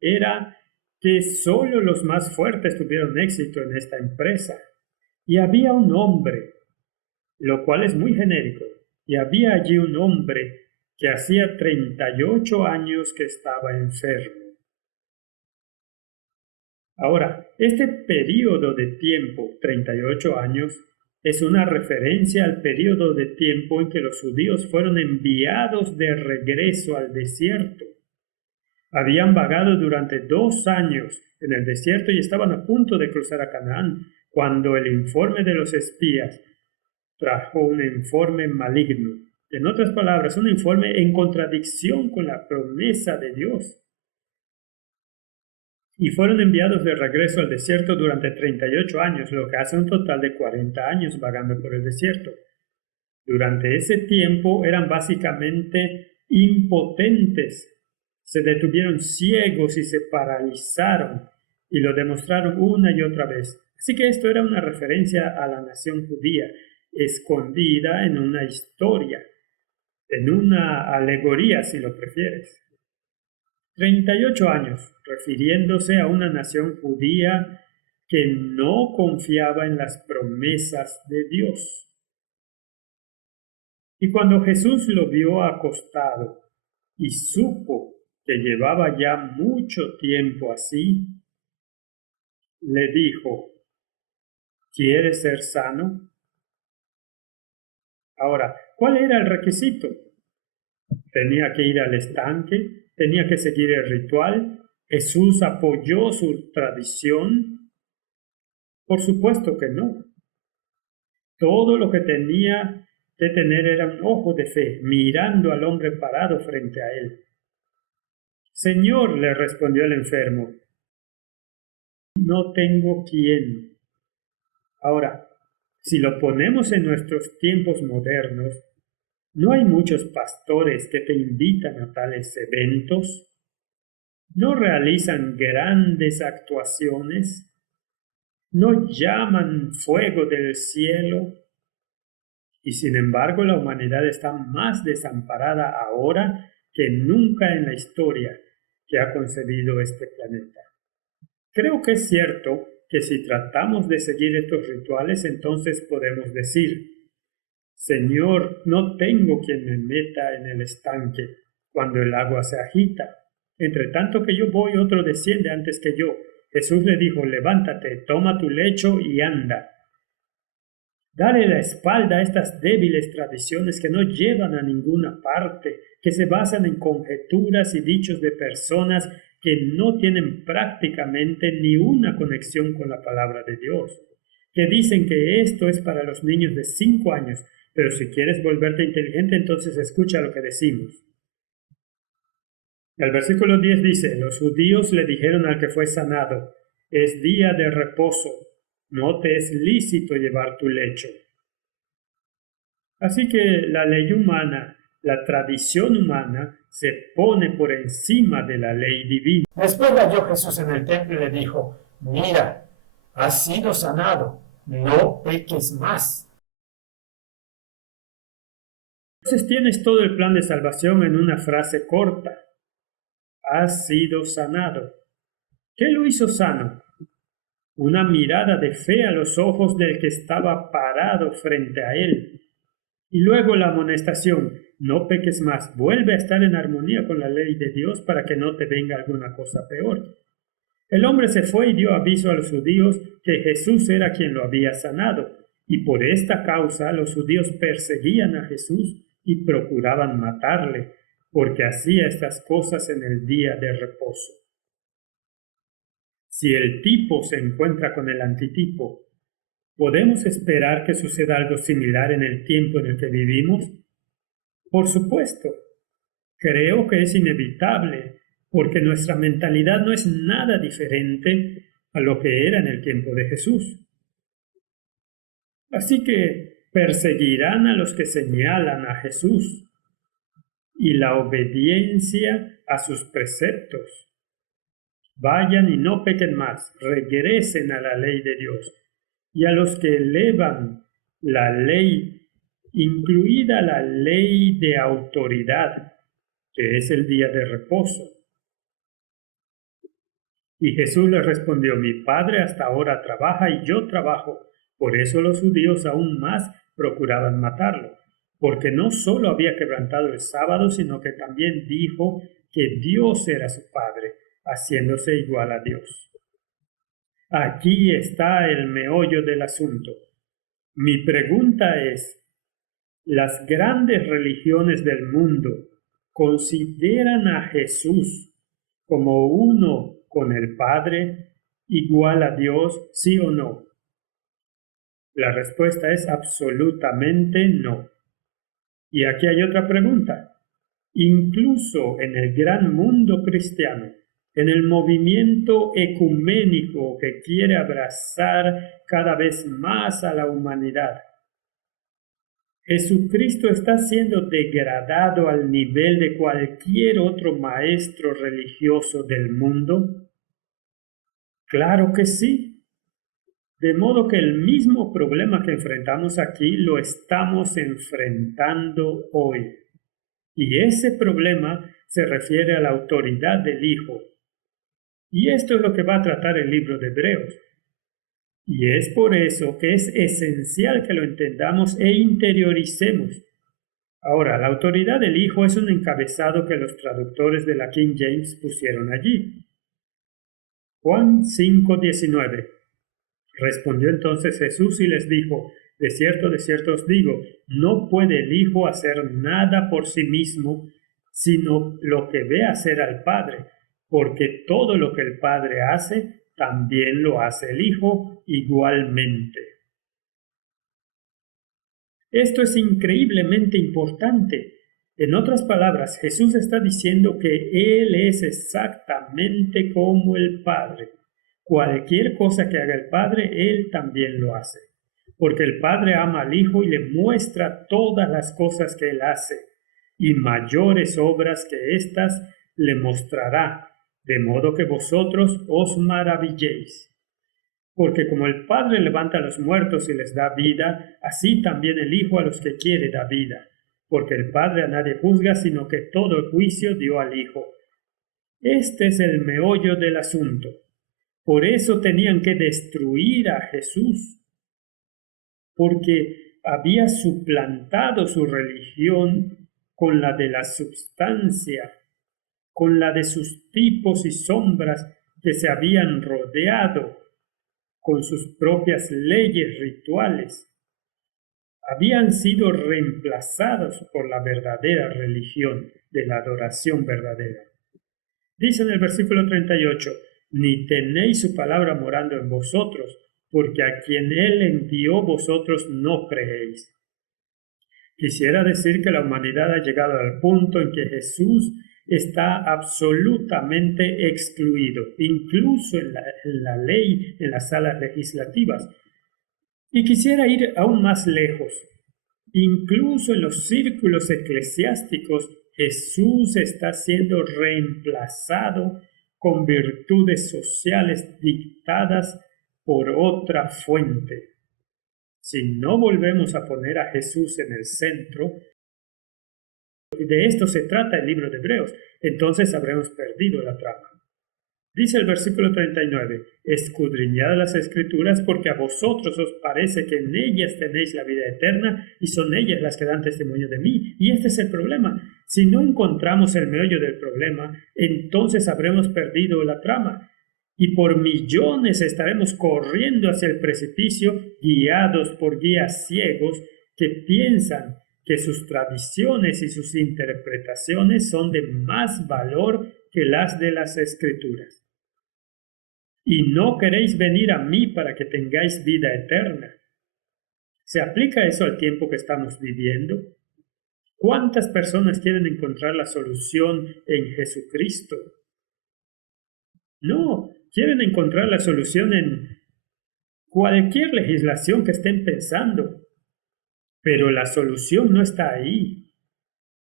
era que solo los más fuertes tuvieron éxito en esta empresa. Y había un hombre, lo cual es muy genérico, y había allí un hombre que hacía 38 años que estaba enfermo. Ahora, este periodo de tiempo, 38 años, es una referencia al periodo de tiempo en que los judíos fueron enviados de regreso al desierto. Habían vagado durante 2 años en el desierto y estaban a punto de cruzar a Canaán, cuando el informe de los espías trajo un informe maligno. En otras palabras, un informe en contradicción con la promesa de Dios. Y fueron enviados de regreso al desierto durante 38 años, lo que hace un total de 40 años vagando por el desierto. Durante ese tiempo eran básicamente impotentes, se detuvieron ciegos y se paralizaron, y lo demostraron una y otra vez. Así que esto era una referencia a la nación judía, escondida en una historia, en una alegoría si lo prefieres. 38 años, refiriéndose a una nación judía que no confiaba en las promesas de Dios. Y cuando Jesús lo vio acostado y supo que llevaba ya mucho tiempo así, le dijo: ¿quieres ser sano? Ahora, ¿cuál era el requisito? Tenía que ir al estanque, tenía que seguir el ritual. ¿Jesús apoyó su tradición? Por supuesto que no. Todo lo que tenía que tener era un ojo de fe, mirando al hombre parado frente a él. Señor, le respondió el enfermo, no tengo quien. Ahora, si lo ponemos en nuestros tiempos modernos, ¿no hay muchos pastores que te invitan a tales eventos? ¿No realizan grandes actuaciones? ¿No llaman fuego del cielo? Y sin embargo, la humanidad está más desamparada ahora que nunca en la historia que ha concebido este planeta. Creo que es cierto que si tratamos de seguir estos rituales, entonces podemos decir: Señor, no tengo quien me meta en el estanque cuando el agua se agita. Entre tanto que yo voy, otro desciende antes que yo. Jesús le dijo: levántate, toma tu lecho y anda. Dale la espalda a estas débiles tradiciones que no llevan a ninguna parte, que se basan en conjeturas y dichos de personas que no tienen prácticamente ni una conexión con la palabra de Dios, que dicen que esto es para los niños de 5 años, pero si quieres volverte inteligente, entonces escucha lo que decimos. El versículo 10 dice: los judíos le dijeron al que fue sanado: es día de reposo, no te es lícito llevar tu lecho. Así que la ley humana, la tradición humana, se pone por encima de la ley divina. Después le halló Jesús en el templo y le dijo: mira, has sido sanado, no peques más. Entonces tienes todo el plan de salvación en una frase corta: has sido sanado. ¿Qué lo hizo sano? Una mirada de fe a los ojos del que estaba parado frente a él. Y luego la amonestación: no peques más, vuelve a estar en armonía con la ley de Dios para que no te venga alguna cosa peor. El hombre se fue y dio aviso a los judíos que Jesús era quien lo había sanado, y por esta causa los judíos perseguían a Jesús y procuraban matarle, porque hacía estas cosas en el día de reposo. Si el tipo se encuentra con el antitipo, ¿Podemos esperar que suceda algo similar en el tiempo en el que vivimos? Por supuesto. Creo que es inevitable, porque nuestra mentalidad no es nada diferente a lo que era en el tiempo de Jesús. Así que perseguirán a los que señalan a Jesús y la obediencia a sus preceptos. Vayan y no pequen más, regresen a la ley de Dios. Y a los que elevan la ley, incluida la ley de autoridad, que es el día de reposo. Y Jesús les respondió: mi Padre hasta ahora trabaja y yo trabajo. Por eso los judíos aún más procuraban matarlo, porque no solo había quebrantado el sábado, sino que también dijo que Dios era su Padre, haciéndose igual a Dios. Aquí está el meollo del asunto. Mi pregunta es: ¿las grandes religiones del mundo consideran a Jesús como uno con el Padre, igual a Dios, sí o no? La respuesta es absolutamente no. Y aquí hay otra pregunta. Incluso en el gran mundo cristiano, en el movimiento ecuménico que quiere abrazar cada vez más a la humanidad, ¿Jesucristo está siendo degradado al nivel de cualquier otro maestro religioso del mundo? Claro que sí. De modo que el mismo problema que enfrentamos aquí lo estamos enfrentando hoy. Y ese problema se refiere a la autoridad del Hijo. Y esto es lo que va a tratar el libro de Hebreos. Y es por eso que es esencial que lo entendamos e interioricemos. Ahora, la autoridad del Hijo es un encabezado que los traductores de la King James pusieron allí. Juan 5:19. Respondió entonces Jesús y les dijo: de cierto os digo, no puede el Hijo hacer nada por sí mismo, sino lo que ve hacer al Padre, porque todo lo que el Padre hace, también lo hace el Hijo igualmente. Esto es increíblemente importante. En otras palabras, Jesús está diciendo que Él es exactamente como el Padre. Cualquier cosa que haga el Padre, Él también lo hace. Porque el Padre ama al Hijo y le muestra todas las cosas que Él hace, y mayores obras que éstas le mostrará, de modo que vosotros os maravilléis. Porque como el Padre levanta a los muertos y les da vida, así también el Hijo a los que quiere da vida. Porque el Padre a nadie juzga, sino que todo el juicio dio al Hijo. Este es el meollo del asunto. Por eso tenían que destruir a Jesús, porque había suplantado su religión con la de la substancia, con la de sus tipos y sombras que se habían rodeado, con sus propias leyes rituales. Habían sido reemplazados por la verdadera religión de la adoración verdadera. Dice en el versículo 38, ni tenéis su palabra morando en vosotros, porque a quien Él envió vosotros no creéis. Quisiera decir que la humanidad ha llegado al punto en que Jesús está absolutamente excluido, incluso en la ley, en las salas legislativas. Y quisiera ir aún más lejos. Incluso en los círculos eclesiásticos, Jesús está siendo reemplazado con virtudes sociales dictadas por otra fuente. Si no volvemos a poner a Jesús en el centro, de esto se trata el libro de Hebreos, entonces habremos perdido la trama. Dice el versículo 39, escudriñad las Escrituras porque a vosotros os parece que en ellas tenéis la vida eterna y son ellas las que dan testimonio de mí. Y este es el problema. Si no encontramos el meollo del problema, entonces habremos perdido la trama. Y por millones estaremos corriendo hacia el precipicio, guiados por guías ciegos que piensan que sus tradiciones y sus interpretaciones son de más valor que las de las Escrituras. Y no queréis venir a mí para que tengáis vida eterna. ¿Se aplica eso al tiempo que estamos viviendo? ¿Cuántas personas quieren encontrar la solución en Jesucristo? No, quieren encontrar la solución en cualquier legislación que estén pensando, pero la solución no está ahí.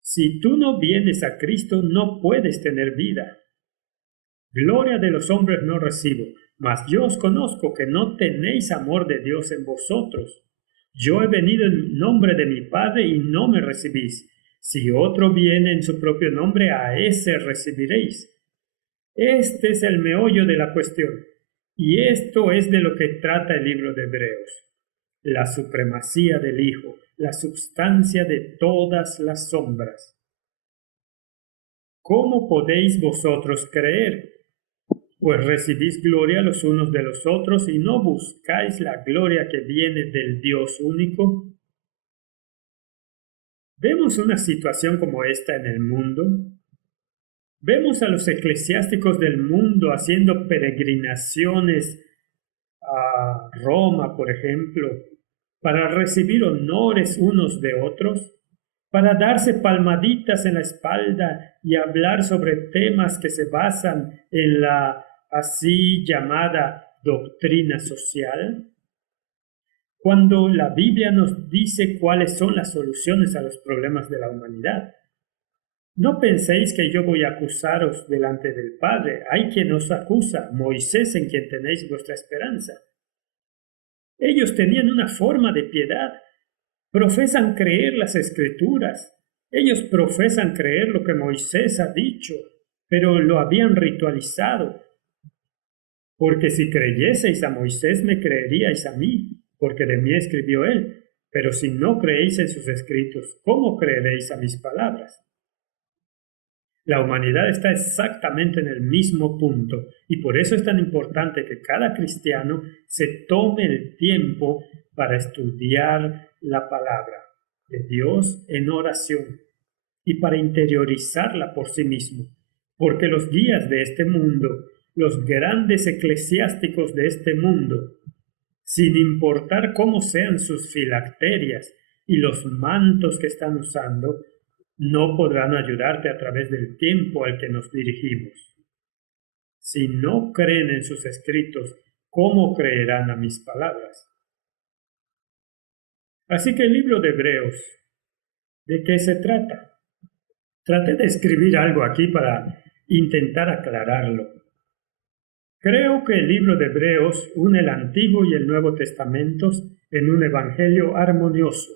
Si tú no vienes a Cristo, no puedes tener vida. Gloria de los hombres no recibo, mas yo os conozco que no tenéis amor de Dios en vosotros. Yo he venido en nombre de mi Padre y no me recibís. Si otro viene en su propio nombre, a ese recibiréis. Este es el meollo de la cuestión, y esto es de lo que trata el libro de Hebreos. La supremacía del Hijo, la substancia de todas las sombras. ¿Cómo podéis vosotros creer? Pues recibís gloria los unos de los otros y no buscáis la gloria que viene del Dios único. ¿Vemos una situación como esta en el mundo? Vemos a los eclesiásticos del mundo haciendo peregrinaciones a Roma, por ejemplo, para recibir honores unos de otros, para darse palmaditas en la espalda y hablar sobre temas que se basan en la así llamada doctrina social, cuando la Biblia nos dice cuáles son las soluciones a los problemas de la humanidad. No penséis que yo voy a acusaros delante del Padre. Hay quien os acusa, Moisés, en quien tenéis vuestra esperanza. Ellos tenían una forma de piedad. Profesan creer las Escrituras. Ellos profesan creer lo que Moisés ha dicho, pero lo habían ritualizado. Porque si creyeseis a Moisés, me creeríais a mí, porque de mí escribió él. Pero si no creéis en sus escritos, ¿cómo creeréis a mis palabras? La humanidad está exactamente en el mismo punto, y por eso es tan importante que cada cristiano se tome el tiempo para estudiar la palabra de Dios en oración y para interiorizarla por sí mismo, porque los guías de este mundo, los grandes eclesiásticos de este mundo, sin importar cómo sean sus filacterias y los mantos que están usando, no podrán ayudarte a través del tiempo al que nos dirigimos. Si no creen en sus escritos, ¿cómo creerán a mis palabras? Así que el libro de Hebreos, ¿de qué se trata? Traté de escribir algo aquí para intentar aclararlo. Creo que el libro de Hebreos une el Antiguo y el Nuevo Testamentos en un evangelio armonioso.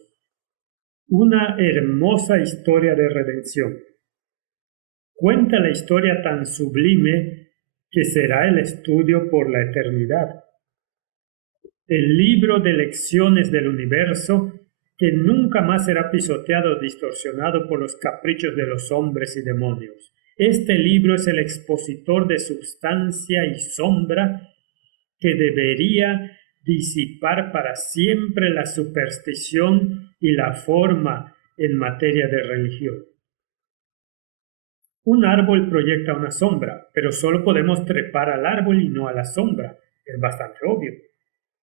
Una hermosa historia de redención. Cuenta la historia tan sublime que será el estudio por la eternidad. El libro de lecciones del universo que nunca más será pisoteado o distorsionado por los caprichos de los hombres y demonios. Este libro es el expositor de substancia y sombra que debería disipar para siempre la superstición y la forma en materia de religión. Un árbol proyecta una sombra, pero solo podemos trepar al árbol y no a la sombra. Es bastante obvio.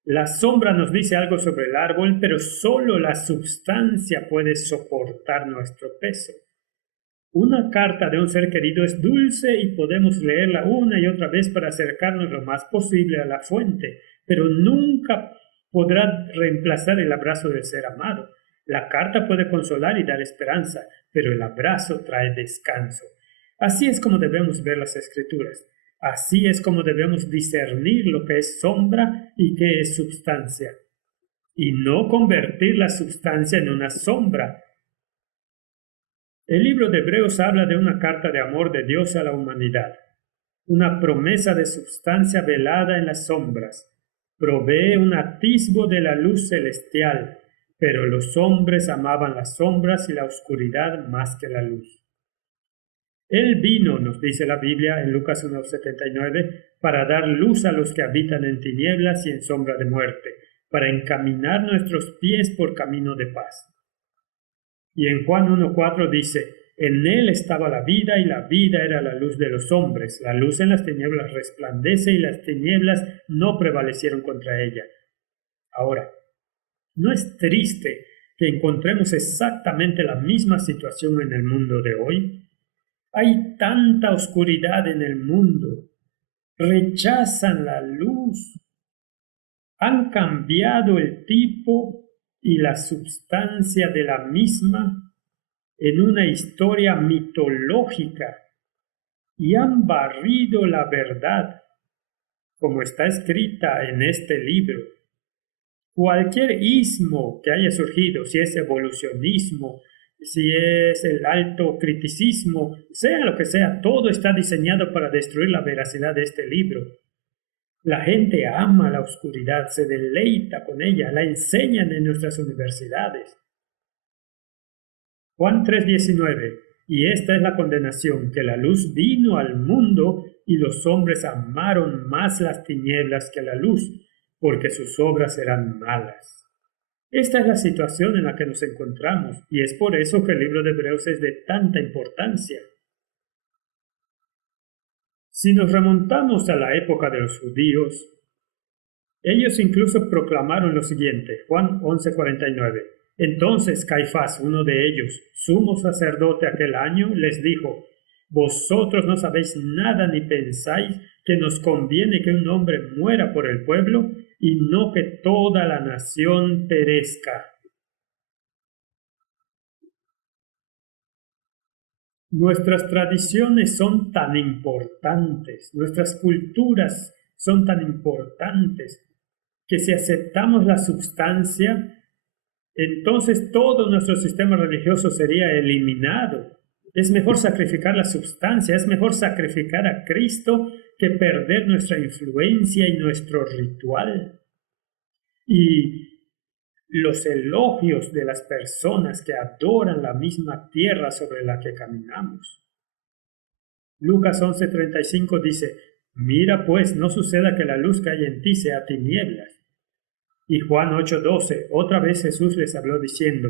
La sombra nos dice algo sobre el árbol, pero solo la substancia puede soportar nuestro peso. Una carta de un ser querido es dulce y podemos leerla una y otra vez para acercarnos lo más posible a la fuente, pero nunca podrá reemplazar el abrazo del ser amado. La carta puede consolar y dar esperanza, pero el abrazo trae descanso. Así es como debemos ver las Escrituras. Así es como debemos discernir lo que es sombra y qué es substancia. Y no convertir la substancia en una sombra. El libro de Hebreos habla de una carta de amor de Dios a la humanidad. Una promesa de substancia velada en las sombras. Provee un atisbo de la luz celestial, pero los hombres amaban las sombras y la oscuridad más que la luz. Él vino, nos dice la Biblia en Lucas 1:79, para dar luz a los que habitan en tinieblas y en sombra de muerte, para encaminar nuestros pies por camino de paz. Y en Juan 1:4 dice, en él estaba la vida y la vida era la luz de los hombres. La luz en las tinieblas resplandece y las tinieblas no prevalecieron contra ella. Ahora, ¿No es triste que encontremos exactamente la misma situación en el mundo de hoy? Hay tanta oscuridad en el mundo. Rechazan la luz. Han cambiado el tipo y la substancia de la misma en una historia mitológica y han barrido la verdad, como está escrita en este libro. Cualquier ismo que haya surgido, si es evolucionismo, si es el alto criticismo, sea lo que sea, todo está diseñado para destruir la veracidad de este libro. La gente ama la oscuridad, se deleita con ella, la enseñan en nuestras universidades. Juan 3:19. Y esta es la condenación, que la luz vino al mundo y los hombres amaron más las tinieblas que la luz, porque sus obras eran malas. Esta es la situación en la que nos encontramos y es por eso que el libro de Hebreos es de tanta importancia. Si nos remontamos a la época de los judíos, ellos incluso proclamaron lo siguiente, Juan 11:49. Entonces Caifás, uno de ellos, sumo sacerdote aquel año, les dijo, vosotros no sabéis nada ni pensáis que nos conviene que un hombre muera por el pueblo y no que toda la nación perezca. Nuestras tradiciones son tan importantes, nuestras culturas son tan importantes, que si aceptamos la substancia, entonces todo nuestro sistema religioso sería eliminado. Es mejor sacrificar la substancia, es mejor sacrificar a Cristo que perder nuestra influencia y nuestro ritual. Y los elogios de las personas que adoran la misma tierra sobre la que caminamos. Lucas 11:35 dice, mira pues, no suceda que la luz que hay en ti sea tinieblas. Y Juan 8:12, otra vez Jesús les habló diciendo,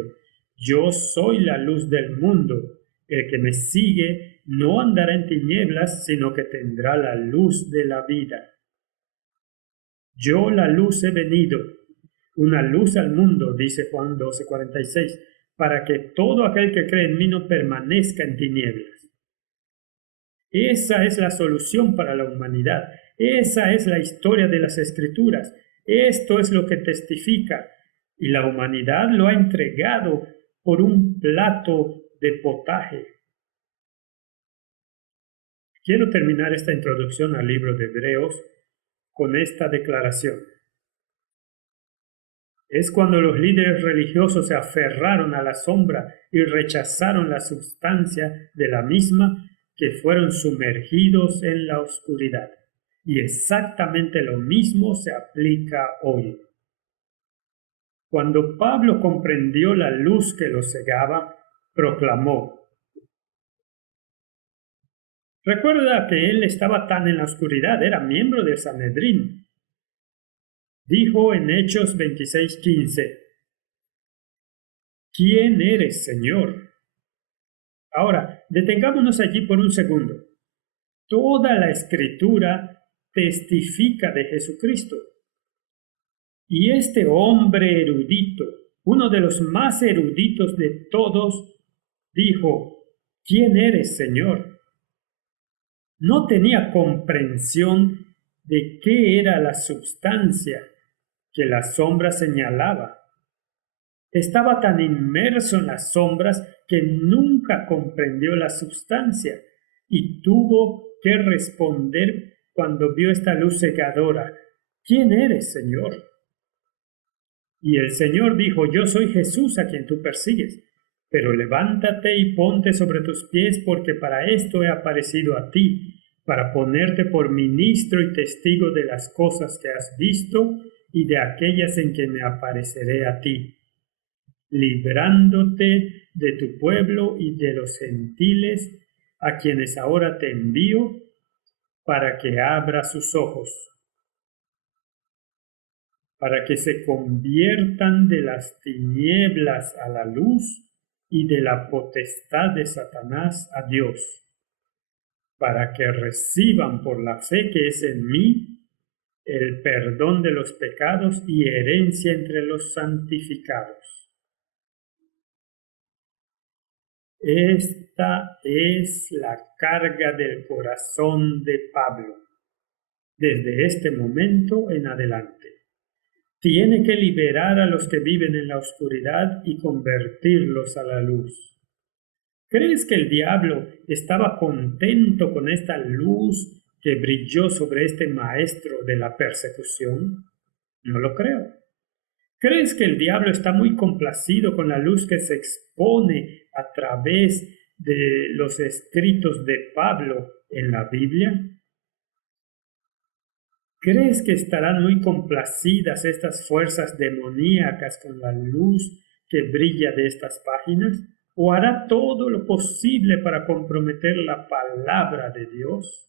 yo soy la luz del mundo, el que me sigue no andará en tinieblas, sino que tendrá la luz de la vida. Yo la luz he venido, una luz al mundo, dice Juan 12:46, para que todo aquel que cree en mí no permanezca en tinieblas. Esa es la solución para la humanidad, esa es la historia de las Escrituras. Esto es lo que testifica, y la humanidad lo ha entregado por un plato de potaje. Quiero terminar esta introducción al libro de Hebreos con esta declaración. Es cuando los líderes religiosos se aferraron a la sombra y rechazaron la sustancia de la misma que fueron sumergidos en la oscuridad. Y exactamente lo mismo se aplica hoy. Cuando Pablo comprendió la luz que lo cegaba, proclamó. Recuerda que él estaba tan en la oscuridad, era miembro del Sanedrín. Dijo en Hechos 26:15, ¿quién eres, Señor? Ahora, detengámonos allí por un segundo. Toda la Escritura testifica de Jesucristo. Y este hombre erudito, uno de los más eruditos de todos, dijo, ¿quién eres, Señor? No tenía comprensión de qué era la substancia que la sombra señalaba. Estaba tan inmerso en las sombras que nunca comprendió la substancia y tuvo que responder cuando vio esta luz cegadora, ¿quién eres, Señor? Y el Señor dijo, yo soy Jesús a quien tú persigues, pero levántate y ponte sobre tus pies porque para esto he aparecido a ti, para ponerte por ministro y testigo de las cosas que has visto y de aquellas en que me apareceré a ti, librándote de tu pueblo y de los gentiles a quienes ahora te envío para que abra sus ojos, para que se conviertan de las tinieblas a la luz y de la potestad de Satanás a Dios, para que reciban por la fe que es en mí el perdón de los pecados y herencia entre los santificados. Esta es la carga del corazón de Pablo. Desde este momento en adelante, tiene que liberar a los que viven en la oscuridad y convertirlos a la luz. ¿Crees que el diablo estaba contento con esta luz que brilló sobre este maestro de la persecución? No lo creo. ¿Crees que el diablo está muy complacido con la luz que se expone a través de los escritos de Pablo en la Biblia? ¿Crees que estarán muy complacidas estas fuerzas demoníacas con la luz que brilla de estas páginas? ¿O hará todo lo posible para comprometer la palabra de Dios?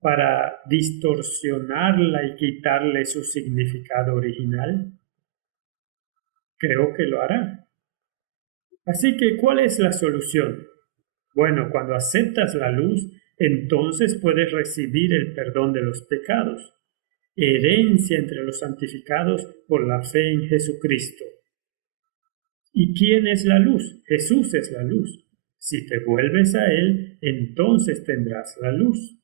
¿Para distorsionarla y quitarle su significado original? Creo que lo hará. Así que, ¿cuál es la solución? Bueno, cuando aceptas la luz, entonces puedes recibir el perdón de los pecados, herencia entre los santificados por la fe en Jesucristo. ¿Y quién es la luz? Jesús es la luz. Si te vuelves a Él, entonces tendrás la luz.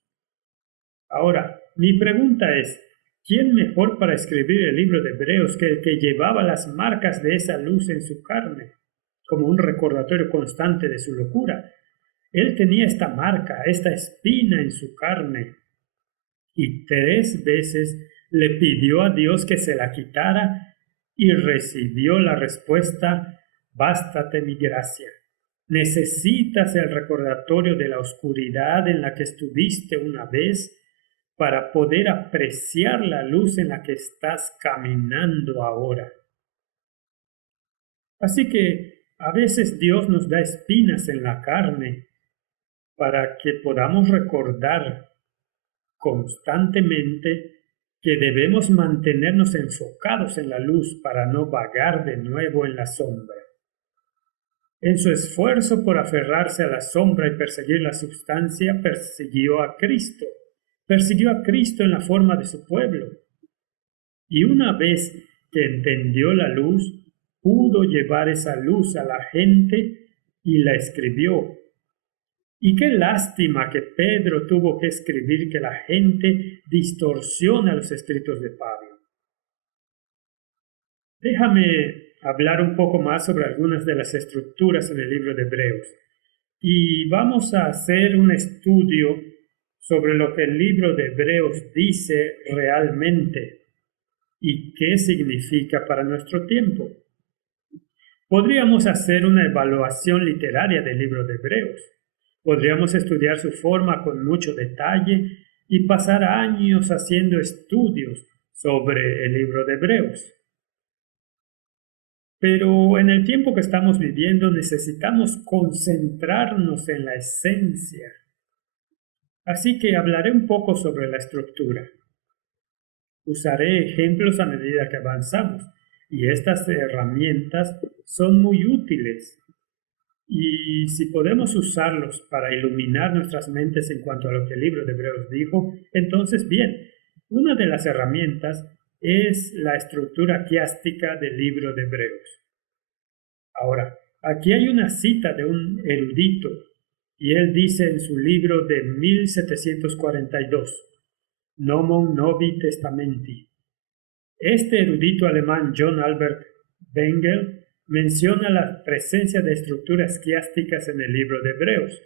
Ahora, mi pregunta es, ¿quién mejor para escribir el libro de Hebreos que el que llevaba las marcas de esa luz en su carne, como un recordatorio constante de su locura? Él tenía esta marca, esta espina en su carne, y 3 veces le pidió a Dios que se la quitara y recibió la respuesta: bástate mi gracia. Necesitas el recordatorio de la oscuridad en la que estuviste una vez para poder apreciar la luz en la que estás caminando ahora. Así que a veces Dios nos da espinas en la carne para que podamos recordar constantemente que debemos mantenernos enfocados en la luz para no vagar de nuevo en la sombra. En su esfuerzo por aferrarse a la sombra y perseguir la substancia, persiguió a Cristo en la forma de su pueblo. Y una vez que entendió la luz, pudo llevar esa luz a la gente y la escribió. Y qué lástima que Pedro tuvo que escribir que la gente distorsiona los escritos de Pablo. Déjame hablar un poco más sobre algunas de las estructuras en el libro de Hebreos. Y vamos a hacer un estudio sobre lo que el libro de Hebreos dice realmente y qué significa para nuestro tiempo. Podríamos hacer una evaluación literaria del libro de Hebreos. Podríamos estudiar su forma con mucho detalle y pasar años haciendo estudios sobre el libro de Hebreos. Pero en el tiempo que estamos viviendo necesitamos concentrarnos en la esencia. Así que hablaré un poco sobre la estructura. Usaré ejemplos a medida que avanzamos, y estas herramientas son muy útiles. Y si podemos usarlos para iluminar nuestras mentes en cuanto a lo que el libro de Hebreos dijo, entonces bien, una de las herramientas es la estructura quiástica del libro de Hebreos. Ahora, aquí hay una cita de un erudito, y él dice en su libro de 1742, Nomon Novi Testamenti. Este erudito alemán John Albert Bengel menciona la presencia de estructuras quiásticas en el libro de Hebreos.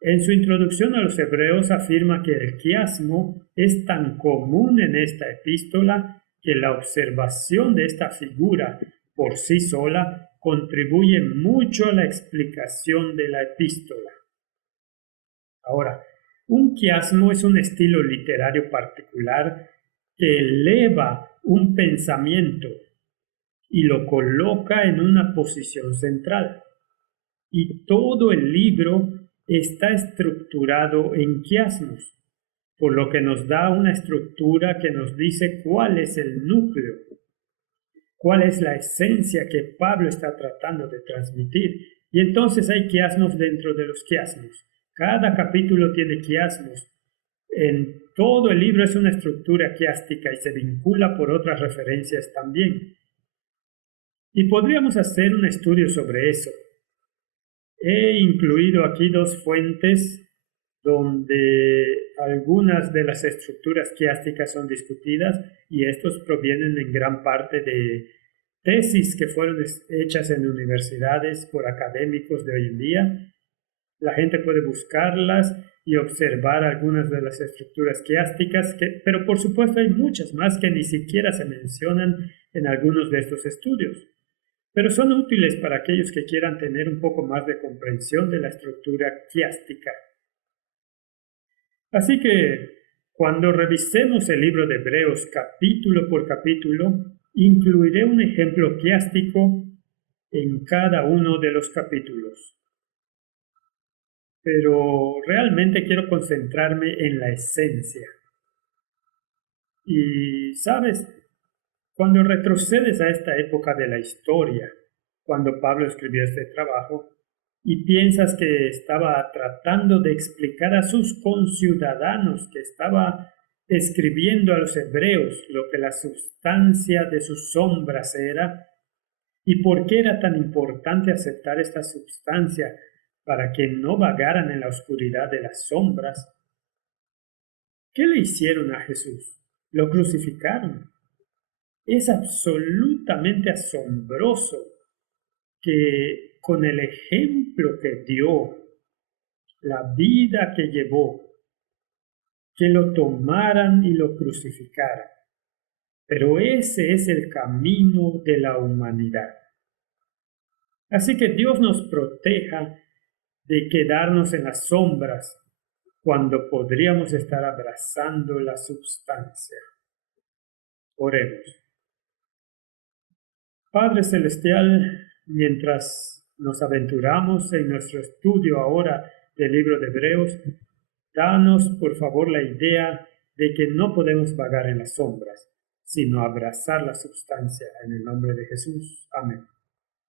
En su introducción a los Hebreos afirma que el quiasmo es tan común en esta epístola que la observación de esta figura por sí sola contribuye mucho a la explicación de la epístola. Ahora, un quiasmo es un estilo literario particular que eleva un pensamiento y lo coloca en una posición central. Y todo el libro está estructurado en quiasmos, por lo que nos da una estructura que nos dice cuál es el núcleo, cuál es la esencia que Pablo está tratando de transmitir. Y entonces hay quiasmos dentro de los quiasmos. Cada capítulo tiene quiasmos en todo el libro es una estructura quiástica y se vincula por otras referencias también. Y podríamos hacer un estudio sobre eso. He incluido aquí dos fuentes donde algunas de las estructuras quiásticas son discutidas y estos provienen en gran parte de tesis que fueron hechas en universidades por académicos de hoy en día. La gente puede buscarlas y observar algunas de las estructuras quiásticas, pero por supuesto hay muchas más que ni siquiera se mencionan en algunos de estos estudios. Pero son útiles para aquellos que quieran tener un poco más de comprensión de la estructura quiástica. Así que cuando revisemos el libro de Hebreos capítulo por capítulo, incluiré un ejemplo quiástico en cada uno de los capítulos. Pero realmente quiero concentrarme en la esencia. Y, ¿sabes? Cuando retrocedes a esta época de la historia, cuando Pablo escribió este trabajo, y piensas que estaba tratando de explicar a sus conciudadanos, que estaba escribiendo a los hebreos lo que la sustancia de sus sombras era, y por qué era tan importante aceptar esta sustancia para que no vagaran en la oscuridad de las sombras. ¿Qué le hicieron a Jesús? Lo crucificaron. Es absolutamente asombroso que con el ejemplo que dio, la vida que llevó, que lo tomaran y lo crucificaran. Pero ese es el camino de la humanidad. Así que Dios nos proteja de quedarnos en las sombras cuando podríamos estar abrazando la substancia. Oremos. Padre Celestial, mientras nos aventuramos en nuestro estudio ahora del libro de Hebreos, danos por favor la idea de que no podemos vagar en las sombras, sino abrazar la substancia en el nombre de Jesús. Amén.